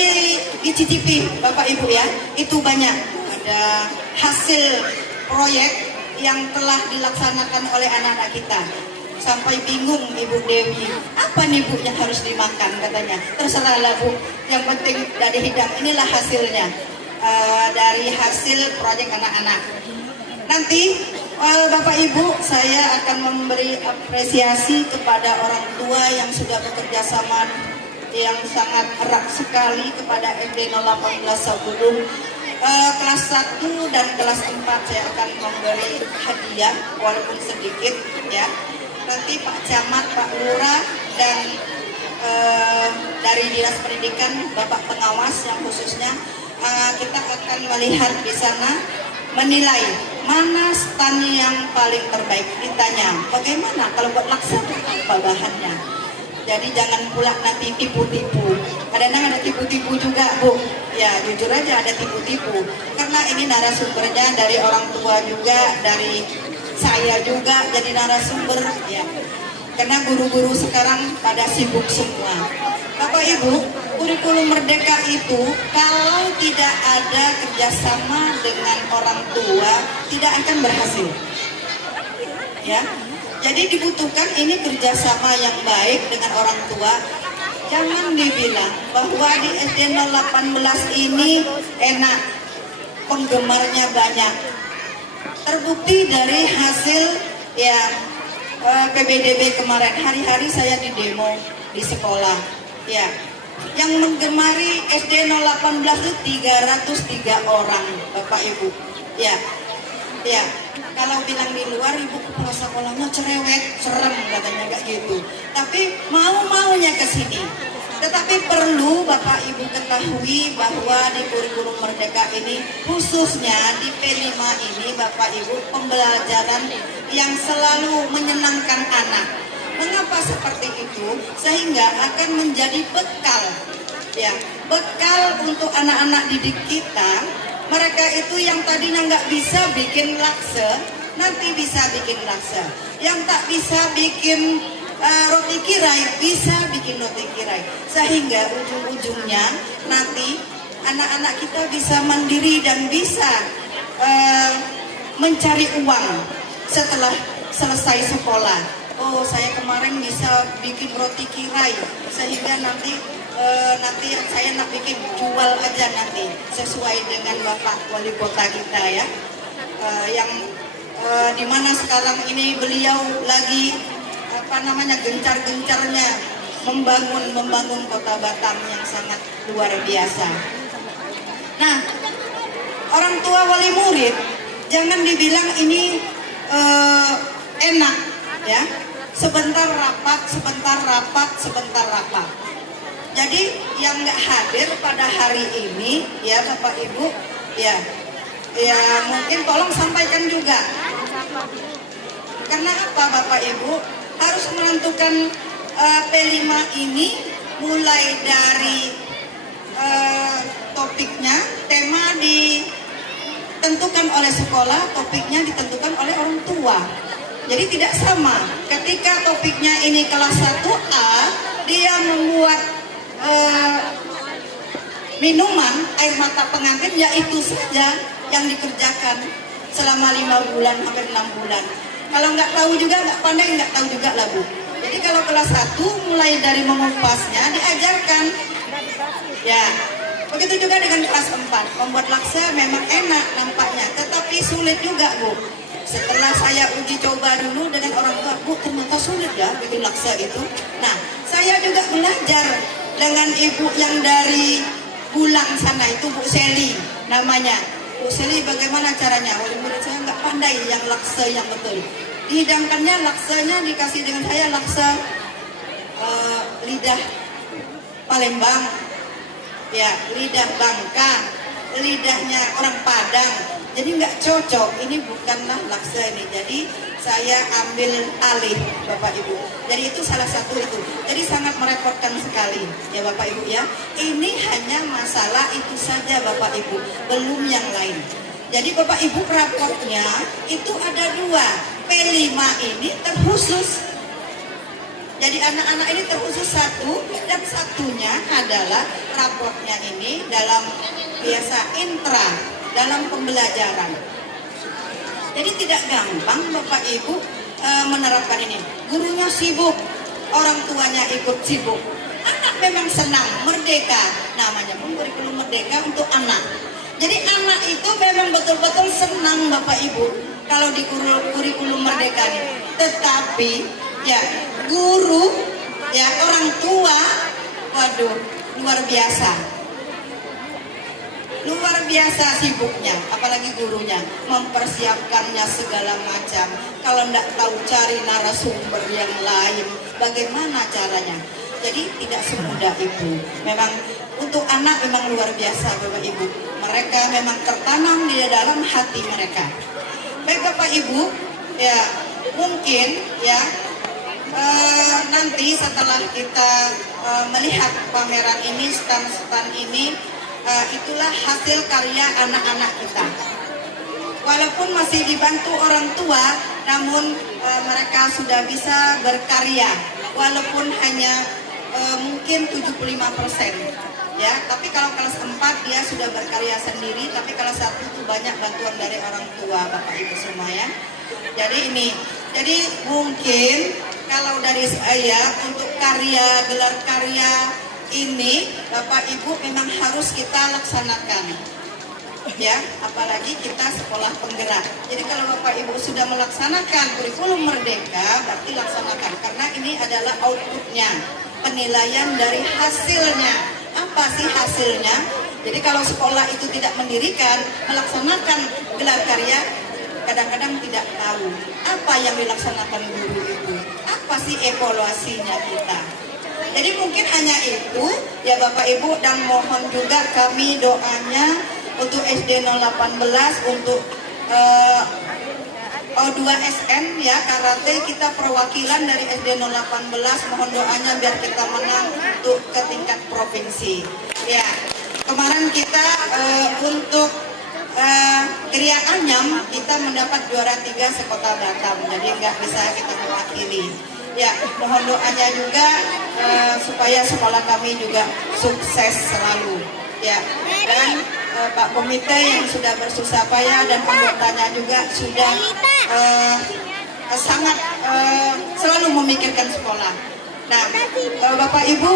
dicicipi Bapak Ibu ya, itu banyak ada hasil proyek yang telah dilaksanakan oleh anak-anak kita. sampai bingung Ibu Dewi. Apa nih Bu yang harus dimakan katanya? Terserahlah Bu, yang penting dari hidang. Inilah hasilnya dari hasil proyek anak-anak. Nanti Bapak Ibu, saya akan memberi apresiasi kepada orang tua yang sudah bekerja sama yang sangat erat sekali kepada SD 018 Sabulung. Kelas 1 dan kelas 4 saya akan memberi hadiah walaupun sedikit ya. Nanti Pak Camat, Pak Lurah dan dari Dinas Pendidikan, Bapak Pengawas yang khususnya kita akan melihat di sana, menilai mana stan yang paling terbaik. Ditanya, bagaimana kalau buat laksa apa bahannya? Jadi jangan pula nanti tipu-tipu. Kadang-kadang ada tipu-tipu juga Bu. Ya jujur aja ada tipu-tipu. Karena ini narasumbernya dari orang tua juga, dari saya juga jadi narasumber ya. Karena guru-guru sekarang pada sibuk semua. Bapak Ibu, kurikulum merdeka itu kalau tidak ada kerjasama dengan orang tua tidak akan berhasil. Ya, jadi dibutuhkan ini kerjasama yang baik dengan orang tua. Jangan dibilang bahwa di SD 018 ini enak, penggemarnya banyak. Terbukti dari hasil ya PBDB kemarin, hari-hari saya di demo di sekolah. Ya, yang menggemari SD 018 itu 303 orang, Bapak Ibu. Ya, ya. Kalau bilang di luar, ibu kepala sekolahnya cerewet, serem katanya nggak gitu. Tapi mau-maunya ke sini. Tetapi perlu Bapak Ibu ketahui bahwa di kurikulum merdeka ini, khususnya di P5 ini Bapak Ibu, pembelajaran yang selalu menyenangkan anak. Mengapa seperti itu? Sehingga akan menjadi bekal, ya, bekal untuk anak-anak didik kita. Mereka itu yang tadinya nggak bisa bikin laksa, nanti bisa bikin laksa. Yang tak bisa bikin roti kirai, bisa bikin roti kirai. Sehingga ujung-ujungnya nanti anak-anak kita bisa mandiri dan bisa mencari uang setelah selesai sekolah. Oh, saya kemarin bisa bikin roti kirai, sehingga nanti saya nak bikin jual aja nanti sesuai dengan Bapak Wali Kota kita ya, yang dimana sekarang ini beliau lagi gencar-gencarnya membangun Kota Batam yang sangat luar biasa. Nah, orang tua wali murid jangan dibilang ini enak ya, sebentar rapat. Jadi yang nggak hadir pada hari ini ya Bapak Ibu ya mungkin tolong sampaikan juga. Karena apa Bapak Ibu harus menentukan P5 ini mulai dari topiknya, tema ditentukan oleh sekolah, topiknya ditentukan oleh orang tua. Jadi tidak sama. Ketika topiknya ini kelas 1A, dia membuat minuman air mata pengantin, yaitu saja yang dikerjakan selama 5 bulan hampir 6 bulan. Kalau nggak tahu juga, nggak pandai, nggak tahu juga lah Bu. Jadi kalau kelas 1 mulai dari mengupasnya diajarkan. Ya, begitu juga dengan kelas 4. Membuat laksa memang enak nampaknya, tetapi sulit juga Bu. Setelah saya uji coba dulu dengan orang tua, Bu ternyata sulit ya bikin laksa itu. Nah, saya juga belajar dengan ibu yang dari Bulang sana, itu Bu Seli namanya. Bu Seli bagaimana caranya? Wali murid saya nggak pandai yang laksa yang betul. Dihidangkannya laksanya dikasih dengan saya laksa lidah Palembang, ya lidah Bangka, lidahnya orang Padang. Jadi nggak cocok, ini bukanlah laksa ini. Jadi saya ambil alih Bapak Ibu. Jadi itu salah satu itu. Jadi sangat merepotkan sekali ya Bapak Ibu ya. Ini hanya masalah itu saja Bapak Ibu, belum yang lain. Jadi Bapak Ibu rapotnya itu ada 2. P5 ini terkhusus. Jadi anak-anak ini terkhusus 1, dan satunya adalah rapotnya ini dalam biasa intra, dalam pembelajaran. Jadi tidak gampang Bapak Ibu menerapkan ini. gurunya sibuk, orang tuanya ikut sibuk. Anak memang senang, merdeka. Namanya pun kurikulum merdeka untuk anak. Jadi anak itu memang betul-betul senang Bapak Ibu kalau di kurikulum merdeka ini. Tetapi ya guru, ya orang tua, waduh luar biasa. Luar biasa sibuknya, apalagi gurunya mempersiapkannya segala macam. Kalau tidak tahu cari narasumber yang lain, bagaimana caranya? Jadi tidak semudah itu. Memang untuk anak memang luar biasa Bapak Ibu. Mereka memang tertanam di dalam hati mereka. Baik Bapak Ibu, ya mungkin ya nanti setelah kita melihat pameran ini, stand-stand ini, itulah hasil karya anak-anak kita. Walaupun masih dibantu orang tua, namun mereka sudah bisa berkarya. Walaupun hanya mungkin 75%, ya. Tapi kalau kelas 4 dia sudah berkarya sendiri. Tapi kelas 1 itu banyak bantuan dari orang tua, Bapak Ibu semua ya. Jadi ini, jadi mungkin kalau dari saya untuk karya, gelar karya ini Bapak Ibu memang harus kita laksanakan ya, apalagi kita sekolah penggerak. Jadi kalau Bapak Ibu sudah melaksanakan kurikulum merdeka, berarti laksanakan, karena ini adalah outputnya, penilaian dari hasilnya. Apa sih hasilnya? Jadi kalau sekolah itu tidak mendirikan, melaksanakan gelar karya, kadang-kadang tidak tahu apa yang dilaksanakan guru itu, apa sih evaluasinya kita. Jadi mungkin hanya itu ya Bapak Ibu, dan mohon juga kami doanya untuk SD 018, untuk O2SN ya, karate kita perwakilan dari SD 018, mohon doanya biar kita menang untuk ke tingkat provinsi. Ya, kemarin kita untuk Kriya Anyam kita mendapat juara 3 sekota Batam, jadi nggak bisa kita mewakili. Ya, mohon doanya juga supaya sekolah kami juga sukses selalu. Ya, dan Pak Komite yang sudah bersusah payah dan anggotanya juga sudah sangat selalu memikirkan sekolah. Nah, Bapak Ibu,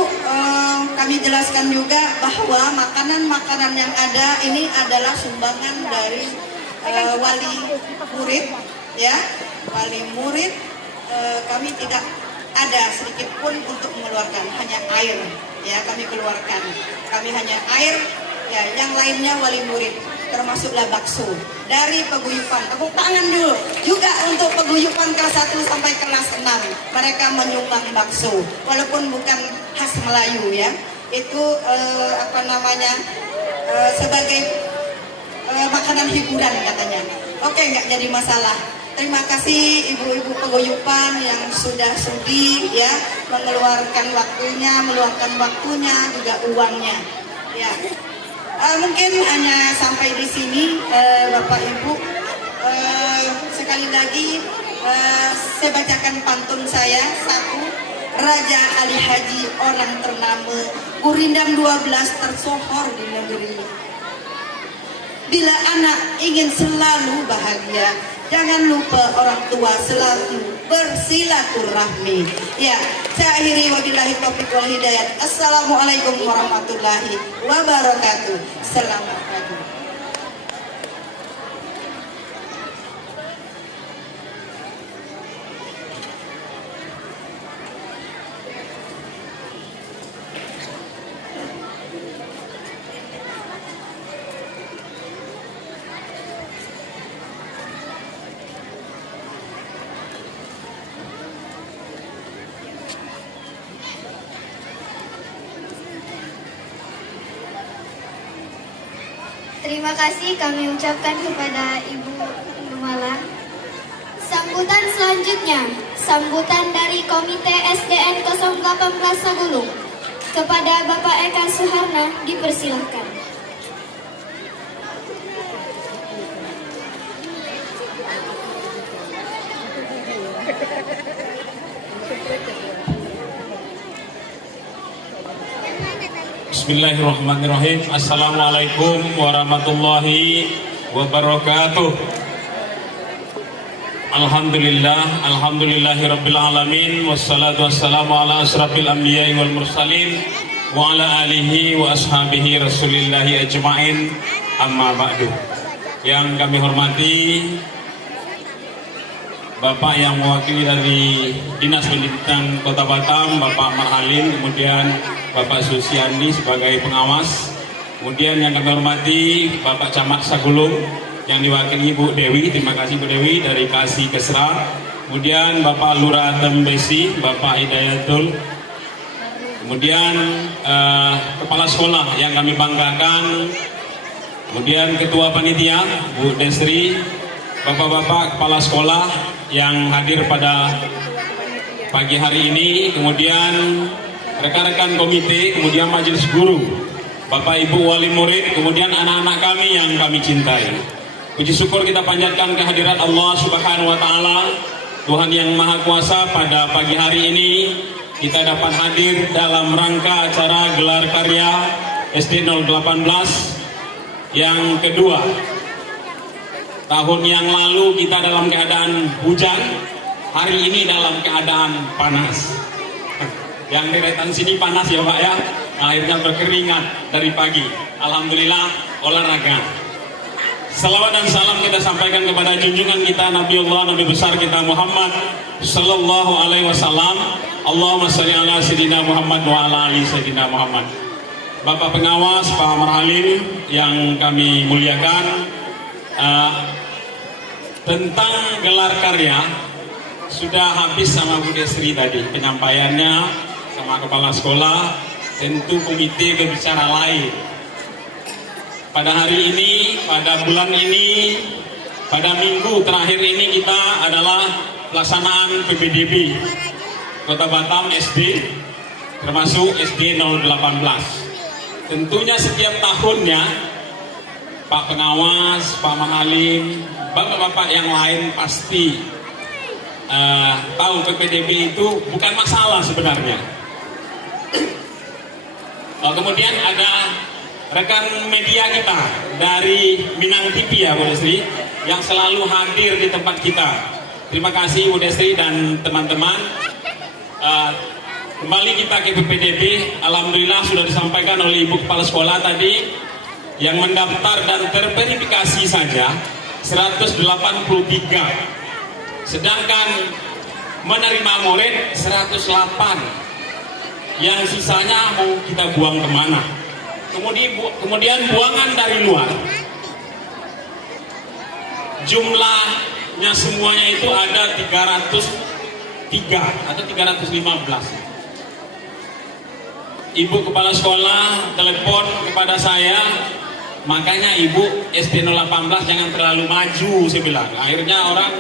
kami jelaskan juga bahwa makanan-makanan yang ada ini adalah sumbangan dari wali murid, ya, wali murid. Kami tidak ada sedikit pun untuk mengeluarkan, hanya air ya kami keluarkan. Kami hanya air ya, yang lainnya wali murid, termasuklah bakso dari paguyuban. Tepuk tangan dulu juga untuk paguyuban kelas 1 sampai kelas 6. Mereka menyumbang bakso walaupun bukan khas Melayu ya. Itu sebagai makanan hiburan katanya. Oke, nggak jadi masalah. Terima kasih ibu-ibu paguyuban yang sudah sudi ya mengeluarkan waktunya juga uangnya. Ya, mungkin hanya sampai di sini Bapak Ibu. Sekali lagi saya bacakan pantun saya satu. Raja Ali Haji orang ternama, Gurindam 12 tersohor di negeri. Bila anak ingin selalu bahagia, jangan lupa orang tua selalu bersilaturahmi. Ya, saya akhiri wabillahi taufiq wal hidayah. Assalamualaikum warahmatullahi wabarakatuh. Selamat pagi. Terima kasih kami ucapkan kepada Ibu Nurmala. Sambutan selanjutnya, sambutan dari Komite SDN 018 Sagulung. Kepada Bapak Eka Suharna dipersilahkan. Bismillahirrahmanirrahim. Assalamualaikum warahmatullahi wabarakatuh. Alhamdulillah, alhamdulillahirabbil alamin, wassalatu wassalamu ala asrafil anbiya'i wal mursalin wa ala alihi wa ashabihi rasulillahi ajma'in, amma ba'du. Yang kami hormati Bapak yang mewakili dari Dinas Pendidikan Kota Batam, Bapak Marhalim, kemudian Bapak Susiandi sebagai pengawas, kemudian yang kami hormati Bapak Camat Sagulung yang diwakili Bu Dewi, terima kasih Bu Dewi dari Kasih Kesra, kemudian Bapak Lurah Tembesi, Bapak Hidayatul, kemudian Kepala Sekolah yang kami banggakan, kemudian Ketua Panitia Bu Desri, Bapak-bapak Kepala Sekolah yang hadir pada pagi hari ini, kemudian rekan-rekan komite, kemudian majelis guru, Bapak Ibu wali murid, kemudian anak-anak kami yang kami cintai. Puji syukur kita panjatkan kehadirat Allah Subhanahu wa Ta'ala, Tuhan yang Maha Kuasa. Pada pagi hari ini kita dapat hadir dalam rangka acara gelar karya SD 018 yang kedua. Tahun yang lalu kita dalam keadaan hujan, hari ini dalam keadaan panas. Yang deretan sini panas ya Pak ya, akhirnya berkeringat dari pagi. Alhamdulillah olahraga. Salawat dan salam kita sampaikan kepada junjungan kita Nabiullah, Nabi besar kita Muhammad Sallallahu Alaihi Wasallam. Allahumma sholli ala Sayyidina Muhammad wa ala ali Sayyidina Muhammad. Bapak pengawas, Pak Marhalim yang kami muliakan, tentang gelar karya sudah habis sama Bu Desri tadi penyampaiannya sama kepala sekolah. Tentu komite berbicara lain. Pada hari ini, pada bulan ini, pada minggu terakhir ini kita adalah pelaksanaan PPDB Kota Batam SD, termasuk SD 018. Tentunya setiap tahunnya Pak pengawas, Pak Marhalim, bapak-bapak yang lain pasti tahu PPDB itu bukan masalah sebenarnya. Kemudian ada rekan media kita dari Minang TV ya Bu Desri, yang selalu hadir di tempat kita. Terima kasih Bu Desri dan teman-teman. Kembali kita ke PPDB, alhamdulillah sudah disampaikan oleh Ibu Kepala Sekolah tadi, yang mendaftar dan terverifikasi saja 183, sedangkan menerima murid 108, yang sisanya mau kita buang kemana. Kemudian buangan dari luar, jumlahnya semuanya itu ada 303 atau 315. Ibu Kepala Sekolah telepon kepada saya, makanya Ibu SD 018 jangan terlalu maju, saya bilang. Akhirnya orang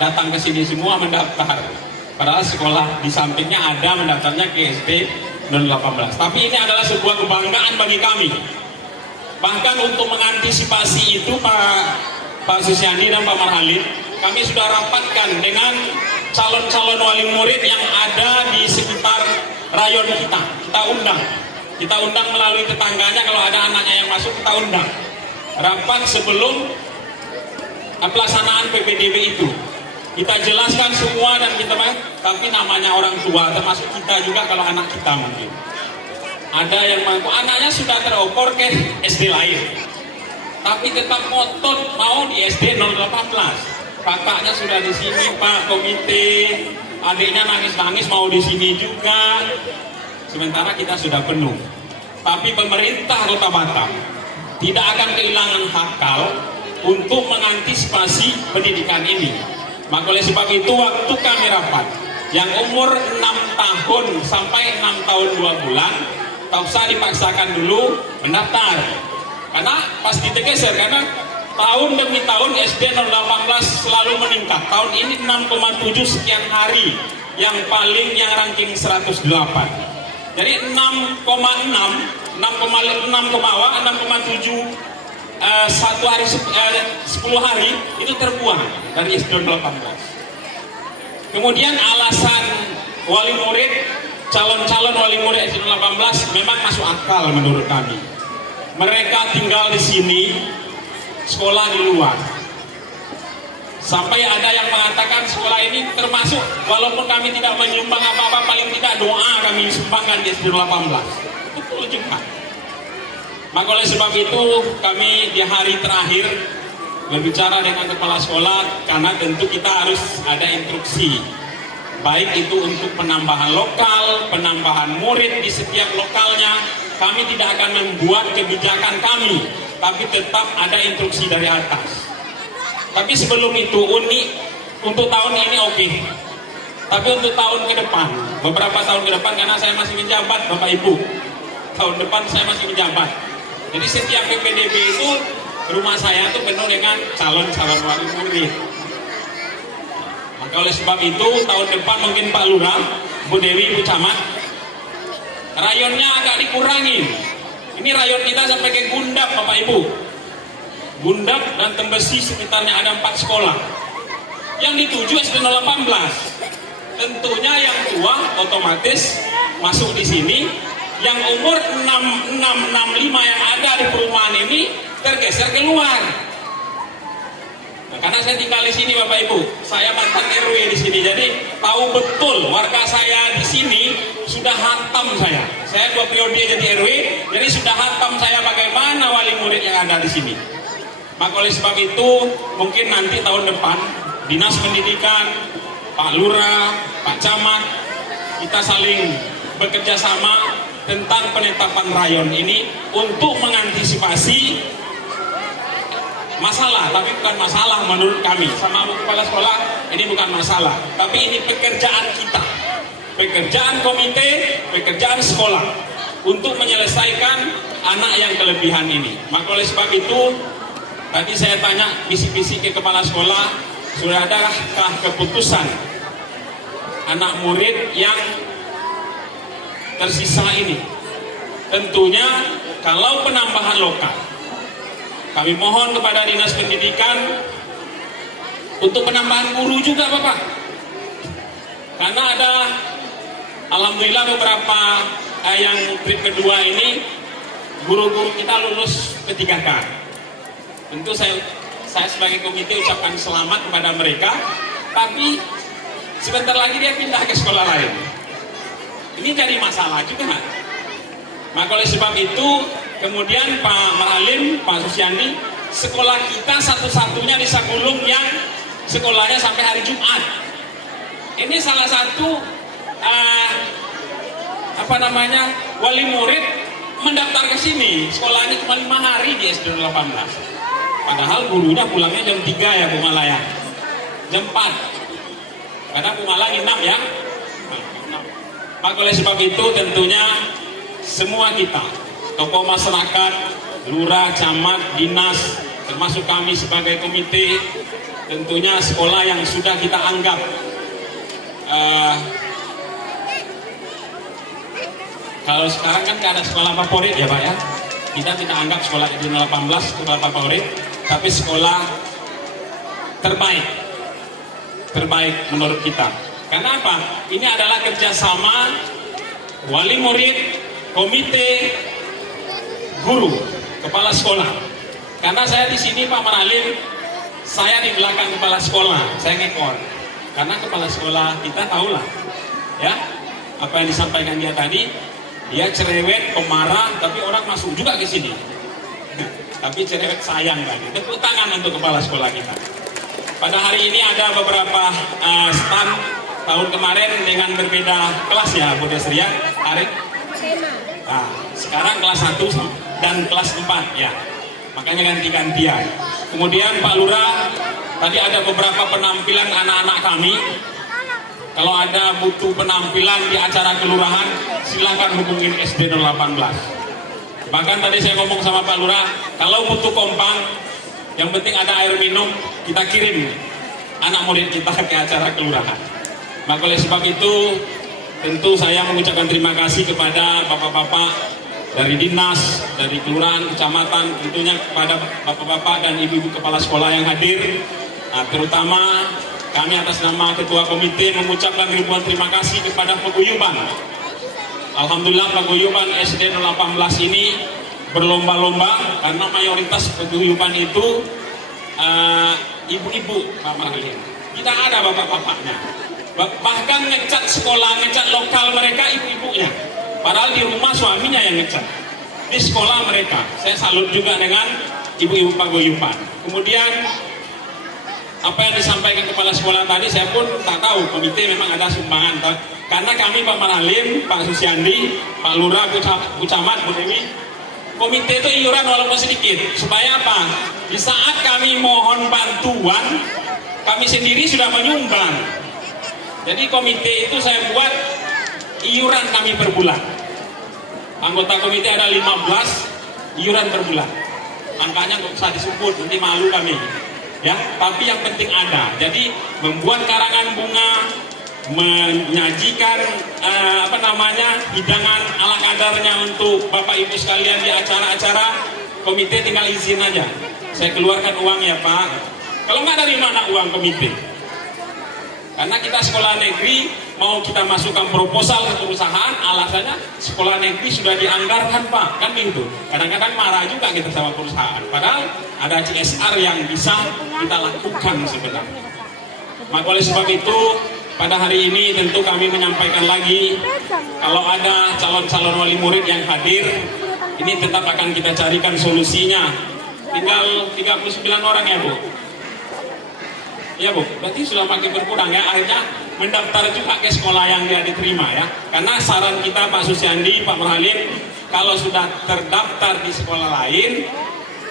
datang ke sini semua mendaftar. Padahal sekolah di sampingnya ada mendaftarnya ke SD 018. Tapi ini adalah sebuah kebanggaan bagi kami. Bahkan untuk mengantisipasi itu Pak Susiandi dan Pak Marhalim, kami sudah rapatkan dengan calon-calon wali murid yang ada di sekitar rayon kita. Kita undang melalui tetangganya, kalau ada anaknya yang masuk kita undang. Rapat sebelum pelaksanaan PPDB itu kita jelaskan semua, dan kita tapi namanya orang tua termasuk kita juga, kalau anak kita mungkin ada yang mampu anaknya sudah teropor ke SD lain tapi tetap ngotot mau di SD 018. Kakaknya sudah di sini Pak komite, adiknya nangis-nangis mau di sini juga, sementara kita sudah penuh. Tapi pemerintah Kota Batam tidak akan kehilangan akal untuk mengantisipasi pendidikan ini. Maka oleh sebab itu waktu kami rapat, yang umur 6 tahun sampai 6 tahun 2 bulan tak usah dipaksakan dulu mendaftar, karena pasti tergeser, karena tahun demi tahun SD 018 selalu meningkat. Tahun ini 6,7 sekian hari yang paling, yang ranking 108. Jadi 6,7 satu hari 10 hari itu terbuang dari SD 018. Kemudian alasan wali murid, calon-calon wali murid SD 018 memang masuk akal menurut kami. Mereka tinggal di sini, sekolah di luar. Sampai ada yang mengatakan sekolah ini termasuk, walaupun kami tidak menyumbang apa-apa, paling tidak doa kami sumbangkan di SD 18. Betul juga. Maka oleh sebab itu kami di hari terakhir berbicara dengan kepala sekolah, karena tentu kita harus ada instruksi. Baik itu untuk penambahan lokal, penambahan murid di setiap lokalnya, kami tidak akan membuat kebijakan kami, tapi tetap ada instruksi dari atas. Tapi sebelum itu untuk tahun ini oke. Tapi untuk tahun ke depan, beberapa tahun ke depan, karena saya masih menjabat Bapak Ibu, tahun depan saya masih menjabat. Jadi setiap PPDB itu rumah saya tuh penuh dengan calon-calon wali murid. Maka oleh sebab itu tahun depan mungkin Pak Lurah, Bu Dewi, Bu Camat, rayonnya agak dikurangin. Ini rayon kita sampai ke Gundap Bapak Ibu. Gundap dan Tembesi sekitarnya ada 4 sekolah. Yang dituju SD 18. Tentunya yang tua otomatis masuk di sini. Yang umur 65 yang ada di perumahan ini tergeser keluar. Nah, karena saya tinggal di sini Bapak Ibu, saya mantan RW di sini, jadi tahu betul warga saya di sini sudah hatam saya. Saya 2 periode jadi RW, jadi sudah hatam saya bagaimana wali murid yang ada di sini. Maka oleh sebab itu mungkin nanti tahun depan Dinas Pendidikan, Pak Lurah, Pak Camat, kita saling bekerja sama tentang penetapan rayon ini untuk mengantisipasi masalah, tapi bukan masalah menurut kami sama kepala sekolah, ini bukan masalah, tapi ini pekerjaan kita, pekerjaan komite, pekerjaan sekolah untuk menyelesaikan anak yang kelebihan ini. Maka oleh sebab itu tadi saya tanya bisik-bisik ke kepala sekolah, sudah adakah keputusan anak murid yang tersisa ini? Tentunya kalau penambahan lokal, kami mohon kepada Dinas Pendidikan untuk penambahan guru juga Bapak. Karena ada alhamdulillah beberapa yang trip kedua ini guru-guru kita lulus P3K. Tentu saya sebagai komite ucapkan selamat kepada mereka, tapi sebentar lagi dia pindah ke sekolah lain. Ini jadi masalah juga. Maka oleh sebab itu kemudian Pak Maralim, Pak Susiandi, sekolah kita satu-satunya di Sagulung yang sekolahnya sampai hari Jumat. Ini salah satu wali murid mendaftar ke sini, sekolahnya cuma 5 hari di SD 18. Padahal gurunya pulangnya jam 3 ya Bu Malaya, jam 4. Karena Bu Malang nginap ya. Maka oleh sebab itu tentunya semua kita, tokoh masyarakat, lurah, camat, dinas, termasuk kami sebagai komite, tentunya sekolah yang sudah kita anggap kalau sekarang kan ada sekolah favorit ya Pak ya. Kita tidak anggap sekolah SD 18 sekolah favorit, tapi sekolah terbaik menurut kita. Karena apa? Ini adalah kerjasama wali murid, komite, guru, kepala sekolah. Karena saya di sini Pak Maralim, saya di belakang kepala sekolah, saya ngekor. Karena kepala sekolah kita tahulah, ya apa yang disampaikan dia tadi, dia cerewet, pemarah, tapi orang masuk juga ke sini. Tapi cerewet sayang tadi. Tepuk tangan untuk kepala sekolah kita. Pada hari ini ada beberapa stand tahun kemarin dengan berbeda kelas ya Bu Desri ya, Arif. Nah, sekarang kelas 1 dan kelas 4 ya. Makanya ganti-gantian. Kemudian Pak Lurah, tadi ada beberapa penampilan anak-anak kami. Kalau ada butuh penampilan di acara kelurahan, silakan hubungin SD 18. Bahkan tadi saya ngomong sama Pak Lurah, kalau butuh kompang, yang penting ada air minum, kita kirim anak murid kita ke acara kelurahan. Maka oleh sebab itu, tentu saya mengucapkan terima kasih kepada bapak-bapak dari dinas, dari kelurahan, kecamatan, tentunya kepada bapak-bapak dan ibu-ibu kepala sekolah yang hadir. Nah, terutama kami atas nama Ketua Komite mengucapkan ribuan terima kasih kepada paguyuban. Alhamdulillah paguyuban SD 18 ini berlomba-lomba karena mayoritas paguyuban itu ibu-ibu Pak Marlin, tidak ada bapak-bapaknya. Bahkan ngecat sekolah, ngecat lokal mereka ibu-ibunya. Padahal di rumah suaminya yang ngecat. Di sekolah mereka. Saya salut juga dengan ibu-ibu paguyuban. Kemudian apa yang disampaikan kepala sekolah tadi saya pun tak tahu, komite memang ada sumbangan. Karena kami Pak Marhalim, Pak Susiandi, Pak Lurah, Bu Camat, Bu Dewi, komite itu iuran walaupun sedikit. Supaya apa? Di saat kami mohon bantuan, kami sendiri sudah menyumbang. Jadi komite itu saya buat iuran kami per bulan. Anggota komite ada 15, iuran per bulan. Angkanya nggak usah disebut, nanti malu kami. Ya, tapi yang penting ada. Jadi membuat karangan bunga, menyajikan hidangan ala kadarnya untuk Bapak Ibu sekalian di acara-acara, komite tinggal izin aja. Saya keluarkan uang ya Pak. Kalau nggak dari mana uang komite? Karena kita sekolah negeri, mau kita masukkan proposal ke perusahaan, alasannya sekolah negeri sudah dianggarkan Pak, kan begitu. Kadang-kadang marah juga kita sama perusahaan, padahal ada CSR yang bisa kita lakukan sebenarnya. Maka oleh sebab itu, pada hari ini tentu kami menyampaikan lagi, kalau ada calon-calon wali murid yang hadir, ini tetap akan kita carikan solusinya. Tinggal 39 orang ya Bu? Ya Bu, berarti sudah makin berkurang ya. Akhirnya mendaftar juga ke sekolah yang dia diterima ya. Karena saran kita Pak Susiandi, Pak Marhalim, kalau sudah terdaftar di sekolah lain,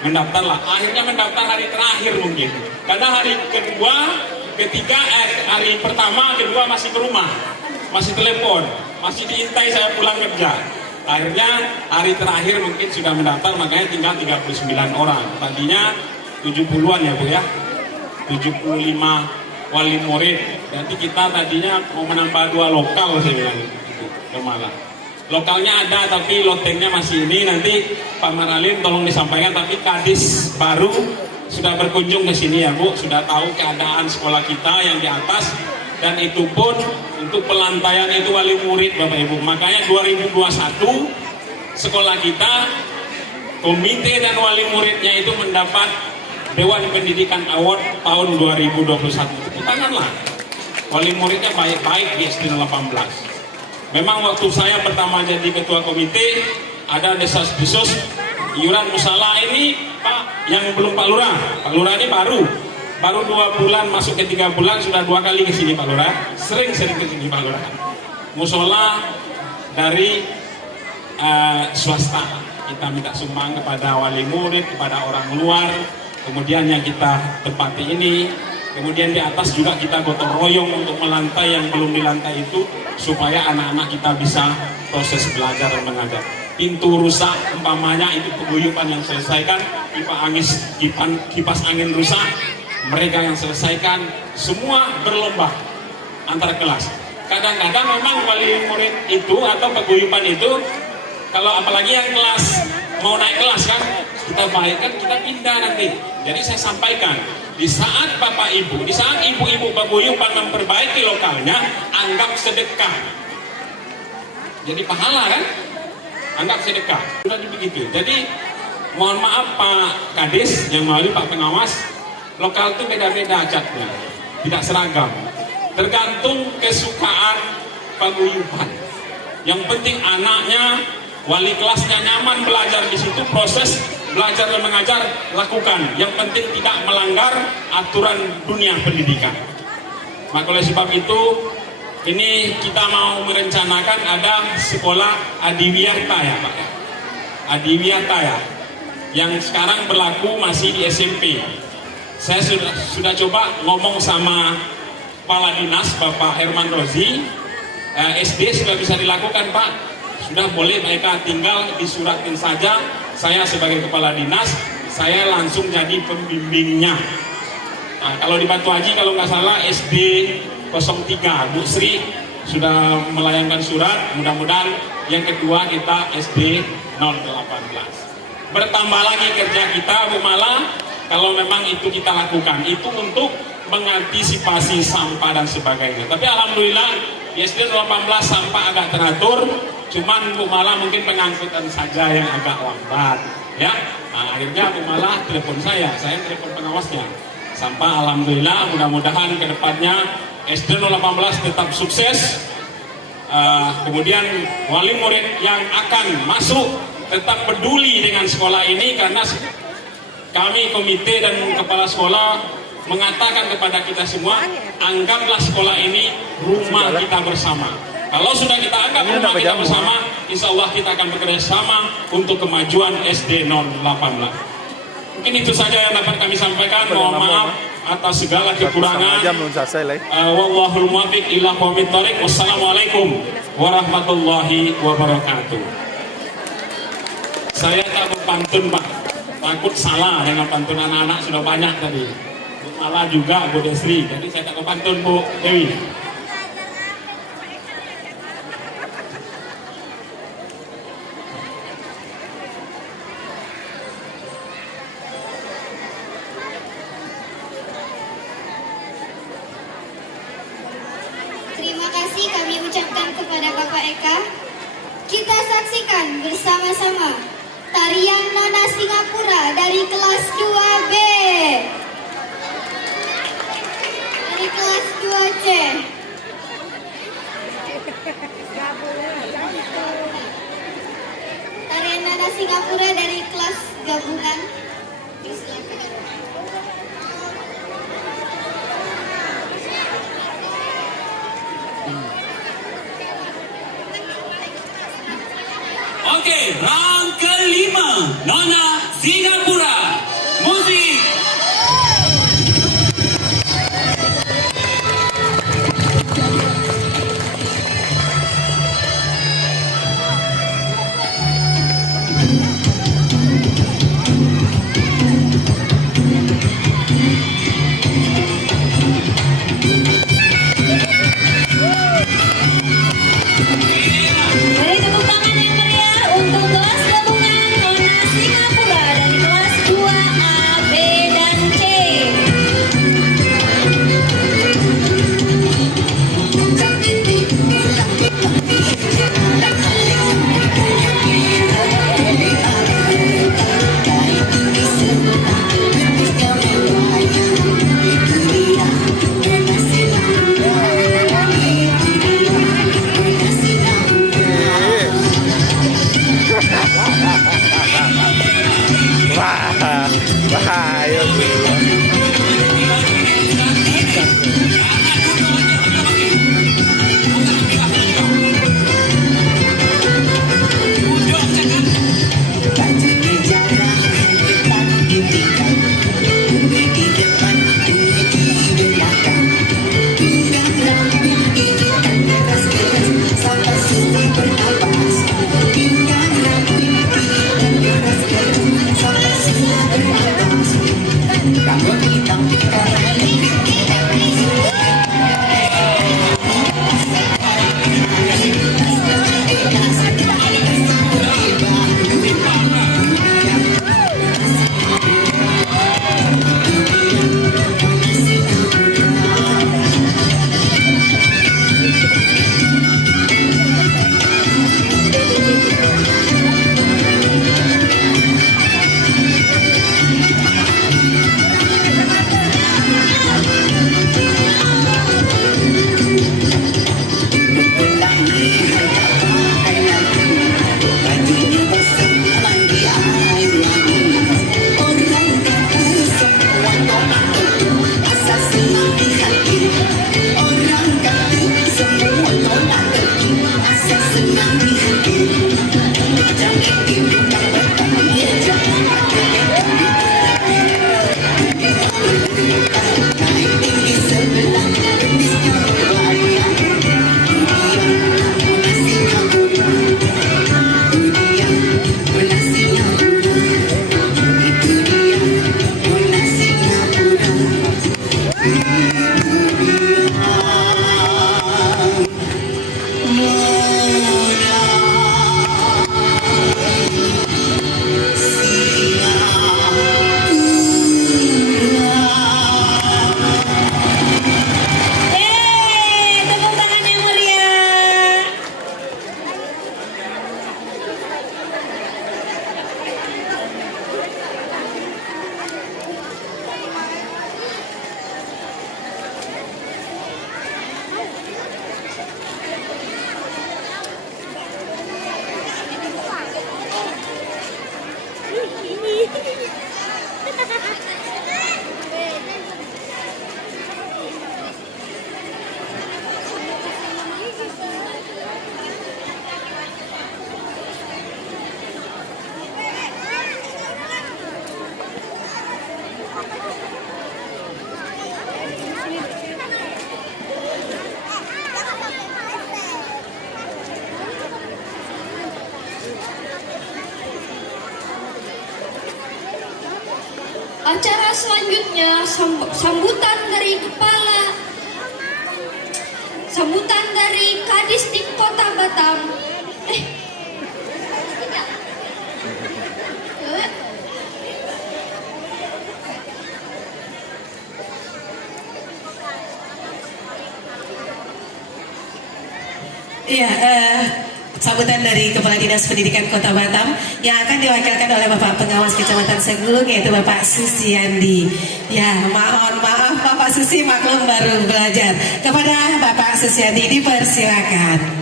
mendaftarlah. Akhirnya mendaftar hari terakhir mungkin. Karena hari kedua, ketiga, hari pertama, kedua masih ke rumah, masih telepon, masih diintai saya pulang kerja. Akhirnya hari terakhir mungkin sudah mendaftar, makanya tinggal 39 orang. Tadinya 70-an ya Bu ya. 75 wali murid. Berarti kita tadinya mau menambah 2 lokal saya bilang gitu, malah. Lokalnya ada tapi lotengnya masih ini. Nanti Pak Marhalim tolong disampaikan, tapi Kadis baru sudah berkunjung ke sini ya Bu, sudah tahu keadaan sekolah kita yang di atas, dan itu pun untuk pelantaian itu wali murid Bapak Ibu. Makanya 2021 sekolah kita, komite dan wali muridnya itu mendapat Dewan Pendidikan Award tahun 2021. Tanganlah. Wali muridnya baik-baik di SD 18. Memang waktu saya pertama jadi ketua komite, ada desas-desus iuran musala ini Pak, yang belum Pak Lurah. Pak Lurah ini baru 2 bulan, masuk ke 3 bulan sudah 2 kali ke sini Pak Lurah. Sering-sering ke sini Pak Lurah. Musola dari swasta. Kita minta sumbang kepada wali murid, kepada orang luar. Kemudian yang kita tempati ini, kemudian di atas juga kita gotong royong untuk melantai yang belum dilantai itu, supaya anak-anak kita bisa proses belajar dan mengajar. Pintu rusak umpamanya itu peguyuban yang selesaikan, kipas angin rusak, mereka yang selesaikan, semua berlomba antar kelas. Kadang-kadang memang wali murid itu atau peguyuban itu, kalau apalagi yang kelas mau naik kelas kan, kita baikkan, kita pindah nanti. Jadi saya sampaikan, di saat Bapak Ibu, di saat ibu-ibu paguyuban memperbaiki lokalnya, anggap sedekah. Jadi pahala kan? Anggap sedekah. Sudah begitu. Jadi mohon maaf Pak Kadis yang melalui Pak Pengawas, lokal itu beda-beda catnya, tidak seragam. Tergantung kesukaan paguyuban. Yang penting anaknya, wali kelasnya nyaman belajar di situ, proses belajar dan mengajar lakukan. Yang penting tidak melanggar aturan dunia pendidikan. Maka oleh sebab itu, ini kita mau merencanakan ada sekolah Adiwiyata ya Pak ya. Adiwiyata ya, yang sekarang berlaku masih di SMP. Saya sudah coba ngomong sama Kepala Dinas Bapak Herman Rozi, SD sudah bisa dilakukan Pak. Sudah boleh, mereka tinggal disuratin saja. Saya sebagai kepala dinas, saya langsung jadi pembimbingnya. Nah, kalau di Batu Haji kalau nggak salah SD 03 Bu Sri sudah melayangkan surat. Mudah-mudahan yang kedua kita SD 018. Bertambah lagi kerja kita Bu Mala, kalau memang itu kita lakukan, itu untuk mengantisipasi sampah dan sebagainya. Tapi alhamdulillah di SD 18 sampah agak teratur. Cuman Bu Mala mungkin pengangkutan saja yang agak lambat, ya. Nah, akhirnya Bu Mala telepon saya telepon pengawasnya. Sampai alhamdulillah mudah-mudahan ke depannya SD 018 tetap sukses. Kemudian wali murid yang akan masuk tetap peduli dengan sekolah ini, karena kami komite dan kepala sekolah mengatakan kepada kita semua, anggaplah sekolah ini rumah kita bersama. Kalau sudah kita anggap rumah kita bersama, insya Allah kita akan bekerja sama untuk kemajuan SD 018. Mungkin itu saja yang dapat kami sampaikan. Mohon maaf atas segala kekurangan. Wallahul muwaffiq ila aqwamit thoriq. Wassalamualaikum warahmatullahi wabarakatuh. Saya tak mau pantun, Pak. Takut salah dengan pantun anak-anak, sudah banyak tadi. Salah juga Bu Desri. Jadi saya tak mau pantun Bu Dewi. Terima kasih kami ucapkan kepada Bapak Eka. Kita saksikan bersama-sama tarian Nona Singapura dari kelas 2B. Dari kelas 2C. Tarian Nona Singapura dari kelas gabungan. Silakan. Oke, round kelima, Nona Singapura. Musik. Beri tepuk tangan yang meriah untuk kelas gabungan Nona Singapura dari kelas 2 Acara selanjutnya sambutan dari Kadisdik Kota Batam. Iya, sambutan dari Kepala Dinas Pendidikan Kota Batam yang akan diwakilkan oleh Bapak Pengawas Kecamatan Segulung, yaitu Bapak Susiandi. Ya, mohon maaf Bapak Susi, maklum baru belajar. Kepada Bapak Susiandi dipersilakan.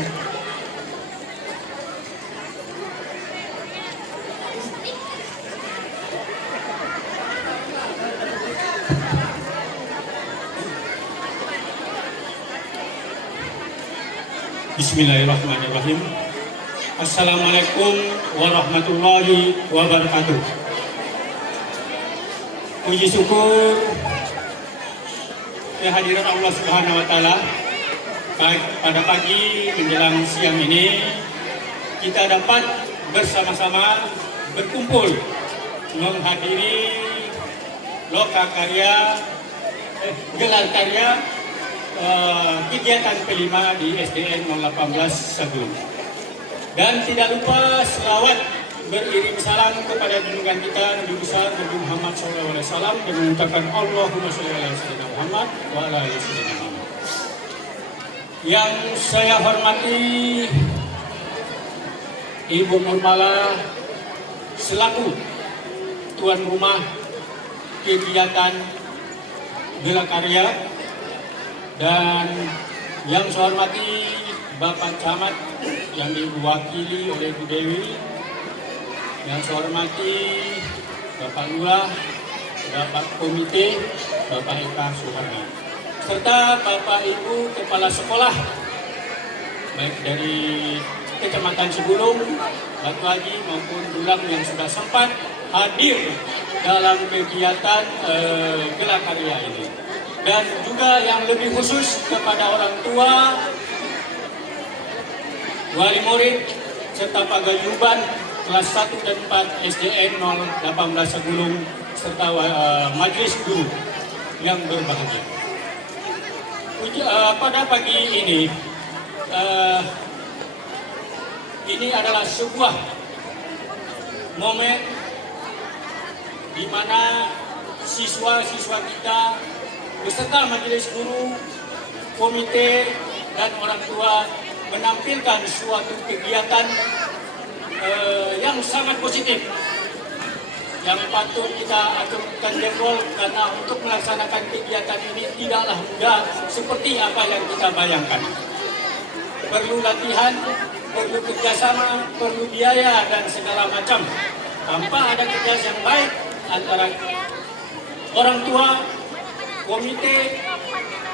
Bismillahirrahmanirrahim. Assalamualaikum warahmatullahi wabarakatuh. Puji syukur kehadiran Allah Subhanahu wa taala. Pada pagi menjelang siang ini kita dapat bersama-sama berkumpul menghadiri gelar karya kegiatan kelima di SDN 018 Segulung. Dan tidak lupa selawat beriring salam kepada junjungan kita Nabi besar Nabi Muhammad SAW dengan mengucapkan Allahumma sholli ala sayyidina Muhammad wa ala ali sayyidina Muhammad. Yang saya hormati Ibu Nurmala selaku tuan rumah kegiatan gelar karya, dan yang saya hormati Bapak Camat yang diwakili oleh Bu Dewi, yang saya hormati Bapak Lurah, Bapak Komite, Bapak Eka Suharni, serta Bapak Ibu Kepala Sekolah baik dari Kecamatan Segulung, Batu Haji maupun Dulang yang sudah sempat hadir dalam kegiatan gelar karya ini. Dan juga yang lebih khusus kepada orang tua, wali murid, serta pagayuban kelas 1 dan 4 SDN 018 Segulung, serta majelis guru yang berbahagia. Pada pagi ini adalah sebuah momen di mana siswa-siswa kita beserta majelis guru, komite, dan orang tua menampilkan suatu kegiatan yang sangat positif, yang patut kita acungkan jempol, karena untuk melaksanakan kegiatan ini tidaklah mudah seperti apa yang kita bayangkan. Perlu latihan, perlu kerjasama, perlu biaya, dan segala macam. Tanpa ada kerjasama yang baik antara orang tua, komite,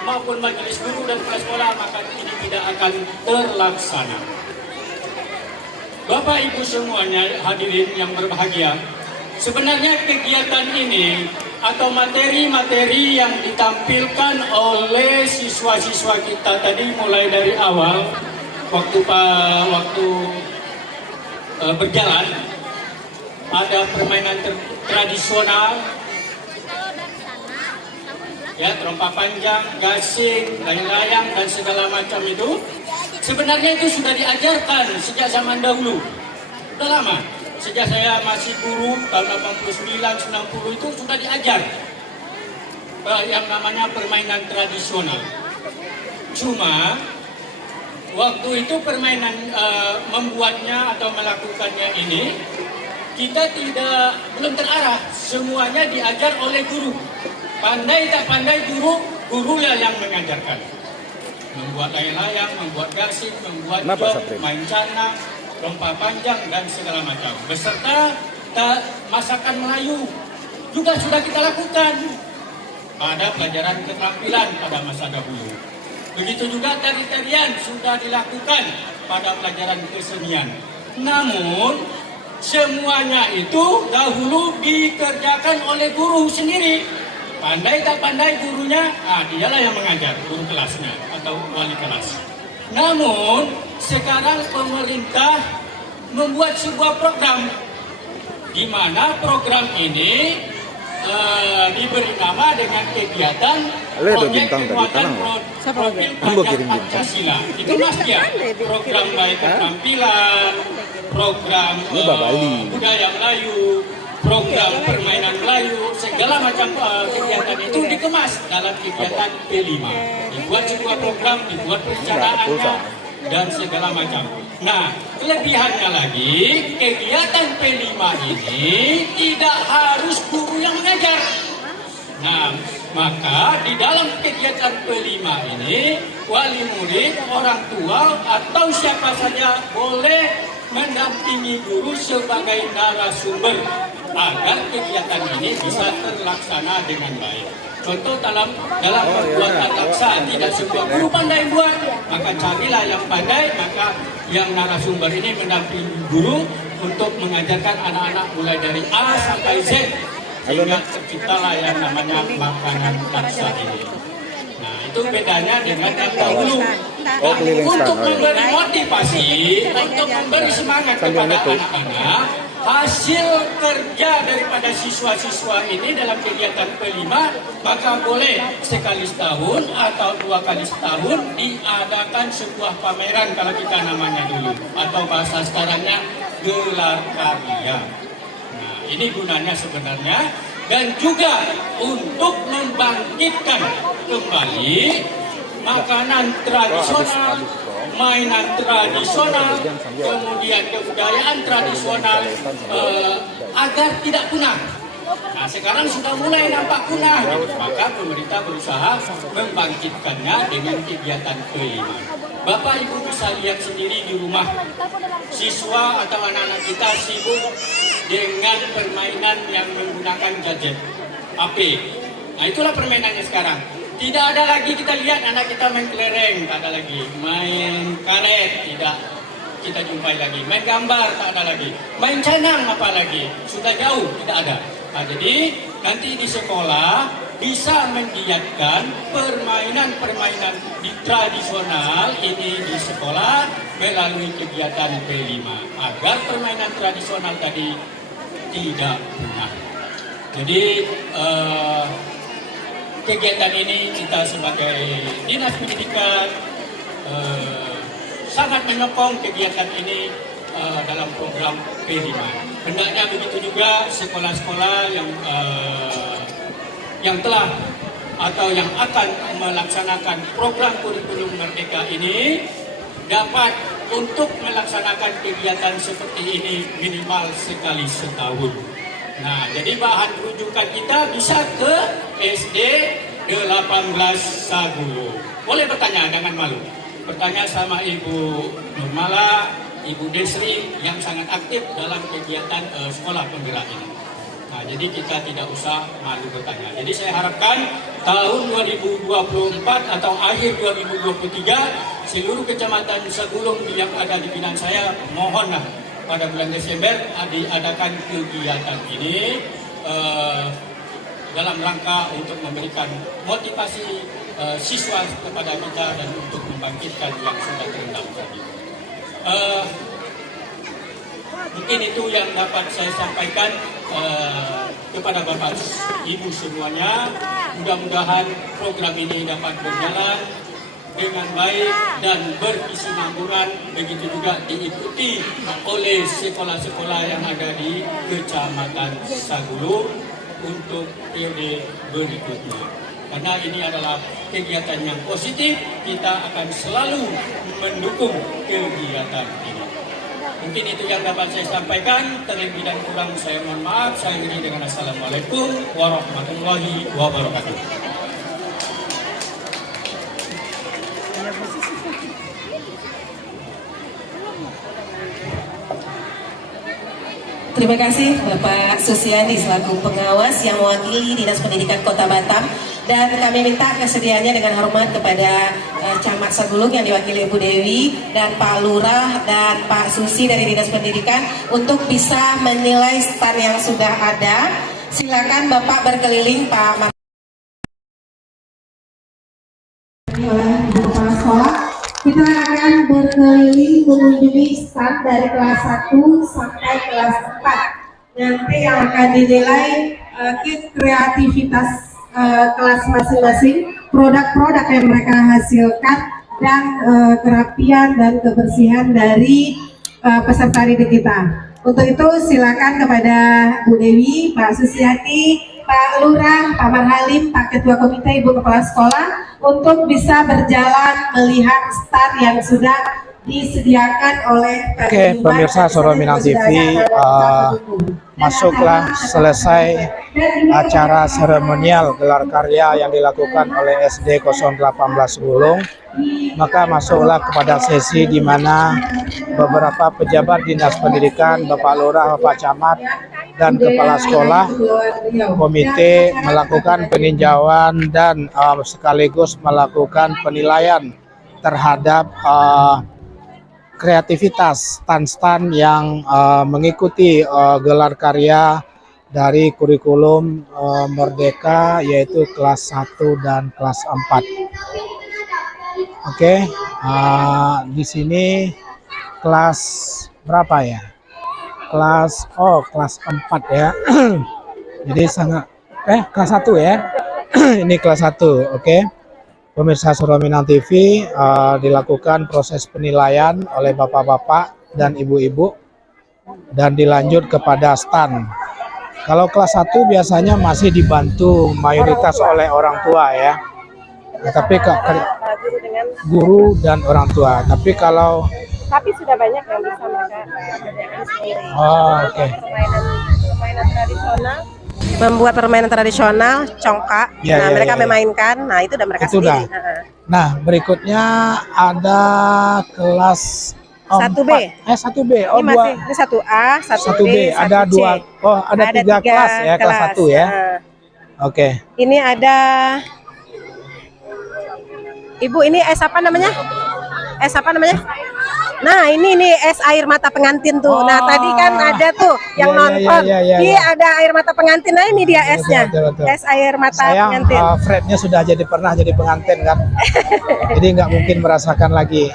maupun majelis guru dan kepala sekolah, maka ini tidak akan terlaksana. Bapak Ibu semuanya hadirin yang berbahagia, sebenarnya kegiatan ini atau materi-materi yang ditampilkan oleh siswa-siswa kita tadi mulai dari awal waktu berjalan, ada permainan tradisional, ya, trompa panjang, gasing, layang-layang, dan segala macam itu. Sebenarnya itu sudah diajarkan sejak zaman dahulu. Sudah lama. Sejak saya masih guru tahun 89, 90 itu sudah diajar yang namanya permainan tradisional. Cuma waktu itu permainan membuatnya atau melakukannya ini kita belum terarah. Semuanya diajar oleh guru. Pandai tak pandai guru yang mengajarkan. Membuat layang-layang, membuat gasing, membuat jog, main canang, lompat panjang, dan segala macam. Beserta masakan Melayu juga sudah kita lakukan. Ada pelajaran keterampilan pada masa dahulu. Begitu juga tari-tarian sudah dilakukan pada pelajaran kesenian. Namun semuanya itu dahulu dikerjakan oleh guru sendiri. Pandai tak pandai gurunya, dialah yang mengajar, guru kelasnya atau wali kelas. Namun sekarang pemerintah membuat sebuah program, di mana program ini diberi nama dengan kegiatan Ada proyek bintang tadi, penguatan tanah, profil Ambo pajak kirim bintang. Pancasila. Itu mas ya, program baik keterampilan, program Ini Babali. budaya Melayu, program permainan Melayu, segala macam kegiatan itu dikemas dalam kegiatan P5. Dibuat sebuah program, dibuat perencanaannya, dan segala macam. Nah, kelebihannya lagi, kegiatan P5 ini tidak harus guru yang mengajar. Nah, maka di dalam kegiatan P5 ini, wali murid, orang tua, atau siapa saja boleh mendampingi guru sebagai narasumber agar kegiatan ini bisa terlaksana dengan baik. Contoh dalam pembuatan laksa, tidak semua guru pandai buat, maka carilah yang pandai, maka yang narasumber ini mendampingi guru untuk mengajarkan anak-anak mulai dari A sampai Z, sehingga terciptalah yang namanya makanan laksa ini. Nah, itu bedanya dengan yang dahulu. Oh, keliling Untuk stand, oh, iya. memberi motivasi, untuk memberi semangat kepada anak-anak, hasil kerja daripada siswa-siswa ini dalam kegiatan P5, maka boleh sekali setahun atau 2 kali setahun diadakan sebuah pameran, kalau kita namanya dulu, atau bahasa sekarangnya gelar karya. Nah, ini gunanya sebenarnya, dan juga untuk membangkitkan kembali makanan tradisional, mainan tradisional, kemudian kebudayaan tradisional agar tidak punah. Nah, sekarang sudah mulai nampak punah, maka pemerintah berusaha membangkitkannya dengan kegiatan P5. Bapak Ibu bisa lihat sendiri di rumah, siswa atau anak-anak kita sibuk dengan permainan yang menggunakan gadget, HP. Nah, itulah permainannya sekarang. Tidak ada lagi kita lihat anak kita main kelereng, tak ada lagi. Main karet, tidak kita jumpai lagi. Main gambar, tak ada lagi. Main canang apalagi, sudah jauh, tidak ada. Nah, jadi nanti di sekolah bisa menggiatkan permainan-permainan di tradisional ini di sekolah melalui kegiatan P5 agar permainan tradisional tadi tidak punah. Jadi kegiatan ini kita sebagai Dinas Pendidikan sangat menyokong kegiatan ini dalam program P5. Hendaknya begitu juga sekolah-sekolah yang telah atau yang akan melaksanakan program kurikulum Merdeka ini dapat untuk melaksanakan kegiatan seperti ini minimal sekali setahun. Nah, jadi bahan rujukan kita bisa ke SD 18 Sagulu. Boleh bertanya dengan malu. Bertanya sama Ibu Nurmala, Ibu Desri yang sangat aktif dalam kegiatan sekolah penggerak ini. Nah, jadi kita tidak usah malu bertanya. Jadi saya harapkan tahun 2024 atau akhir 2023 seluruh kecamatan Sagulung yang ada di binaan saya mohonlah pada bulan Desember diadakan kegiatan ini dalam rangka untuk memberikan motivasi siswa kepada kita dan untuk membangkitkan yang sudah terendam tadi. Mungkin itu yang dapat saya sampaikan kepada Bapak Ibu semuanya. Mudah-mudahan program ini dapat berjalan dengan baik dan berkesinambungan, begitu juga diikuti oleh sekolah-sekolah yang ada di Kecamatan Sagulu untuk periode berikutnya. Karena ini adalah kegiatan yang positif, kita akan selalu mendukung kegiatan ini. Mungkin itu yang dapat saya sampaikan. Terlebih dan kurang saya mohon maaf. Saya akhiri dengan Assalamualaikum warahmatullahi wabarakatuh. Terima kasih Bapak Susiandi selaku pengawas yang mewakili Dinas Pendidikan Kota Batam, dan kami minta kesediaannya dengan hormat kepada Camat Sagulung yang diwakili Ibu Dewi dan Pak Lurah dan Pak Susi dari Dinas Pendidikan untuk bisa menilai stand yang sudah ada. Silakan Bapak berkeliling Pak. Oleh kepala sekolah, kita akan berkeliling mengunjungi stand dari kelas 1 sampai kelas 4. Nanti yang akan dinilai kreativitas kelas masing-masing, produk-produk yang mereka hasilkan, dan kerapian dan kebersihan dari peserta didik kita. Untuk itu silakan kepada Bu Dewi, Pak Susiati, Pak Lurah, Pak Marhalim, Pak Ketua Komite, Ibu Kepala Sekolah untuk bisa berjalan melihat stand yang sudah disediakan oleh Oke, pemirsa Soro Minang TV, masuklah selesai acara seremonial gelar karya yang dilakukan oleh SD 018 Gulung. Maka masuklah kepada sesi di mana beberapa pejabat dinas pendidikan, Bapak Lurah, Bapak Camat, dan Kepala Sekolah, komite melakukan peninjauan dan sekaligus melakukan penilaian terhadap kreativitas stand-stand yang mengikuti gelar karya dari kurikulum Merdeka, yaitu kelas 1 dan kelas 4. Oke, di sini kelas berapa ya? Kelas 4 ya. Jadi sangat kelas 1 ya. Ini kelas 1. Oke. Pemirsa Soro Minang TV, dilakukan proses penilaian oleh bapak-bapak dan ibu-ibu dan dilanjut kepada stand. Kalau kelas 1 biasanya masih dibantu mayoritas oleh orang tua ya. Tapi guru dan orang tua. Tapi sudah banyak yang bisa mereka kerjakan sendiri. Oke. Permainan tradisional, membuat permainan tradisional, congkak. Mereka memainkan. Nah, itu udah mereka sendiri. Nah, berikutnya ada kelas 1B. 1B. Oh, ini 1A, 1B, ada 1C. Ada 3 kelas ya, kelas 1 ya. Oke. Ini ada Ibu, ini es apa namanya? Es apa namanya? Nah, ini es air mata pengantin tuh. Nah, tadi kan ada tuh yang nonton. Iya, ada air mata pengantin. Nah, ini dia esnya. Betul. Es air mata Sayang, pengantin. Frednya sudah pernah jadi pengantin kan. Jadi nggak mungkin merasakan lagi.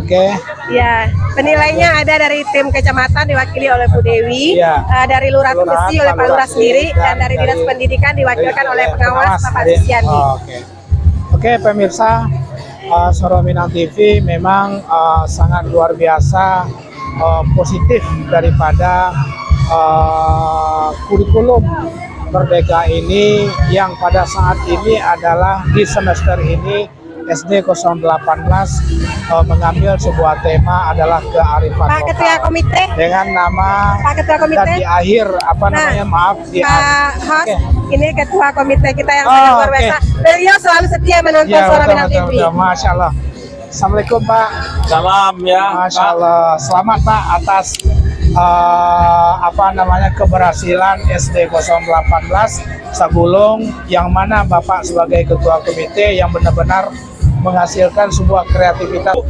Oke. Ya, penilainya ada dari tim kecamatan diwakili oleh Bu Dewi, dari Lurah Tembesi oleh Pak Lurah sendiri, dan dari Dinas Pendidikan diwakilkan oleh pengawas Bapak Susiandi. Oke, pemirsa Soro Minang TV memang sangat luar biasa positif daripada kurikulum Merdeka ini yang pada saat ini adalah di semester ini SD 018 mengambil sebuah tema adalah kearifan Pak Ketua Komite dengan nama Pak Ketua Komite dan di akhir ini Ketua Komite kita yang sangat luar biasa. Beliau selalu setia menonton Soro Minang TV. Masya Allah. Assalamualaikum Pak. Salam ya. Masya Allah. Selamat Pak atas keberhasilan SD 018 Sagulung, yang mana Bapak sebagai Ketua Komite yang benar-benar menghasilkan sebuah kreativitas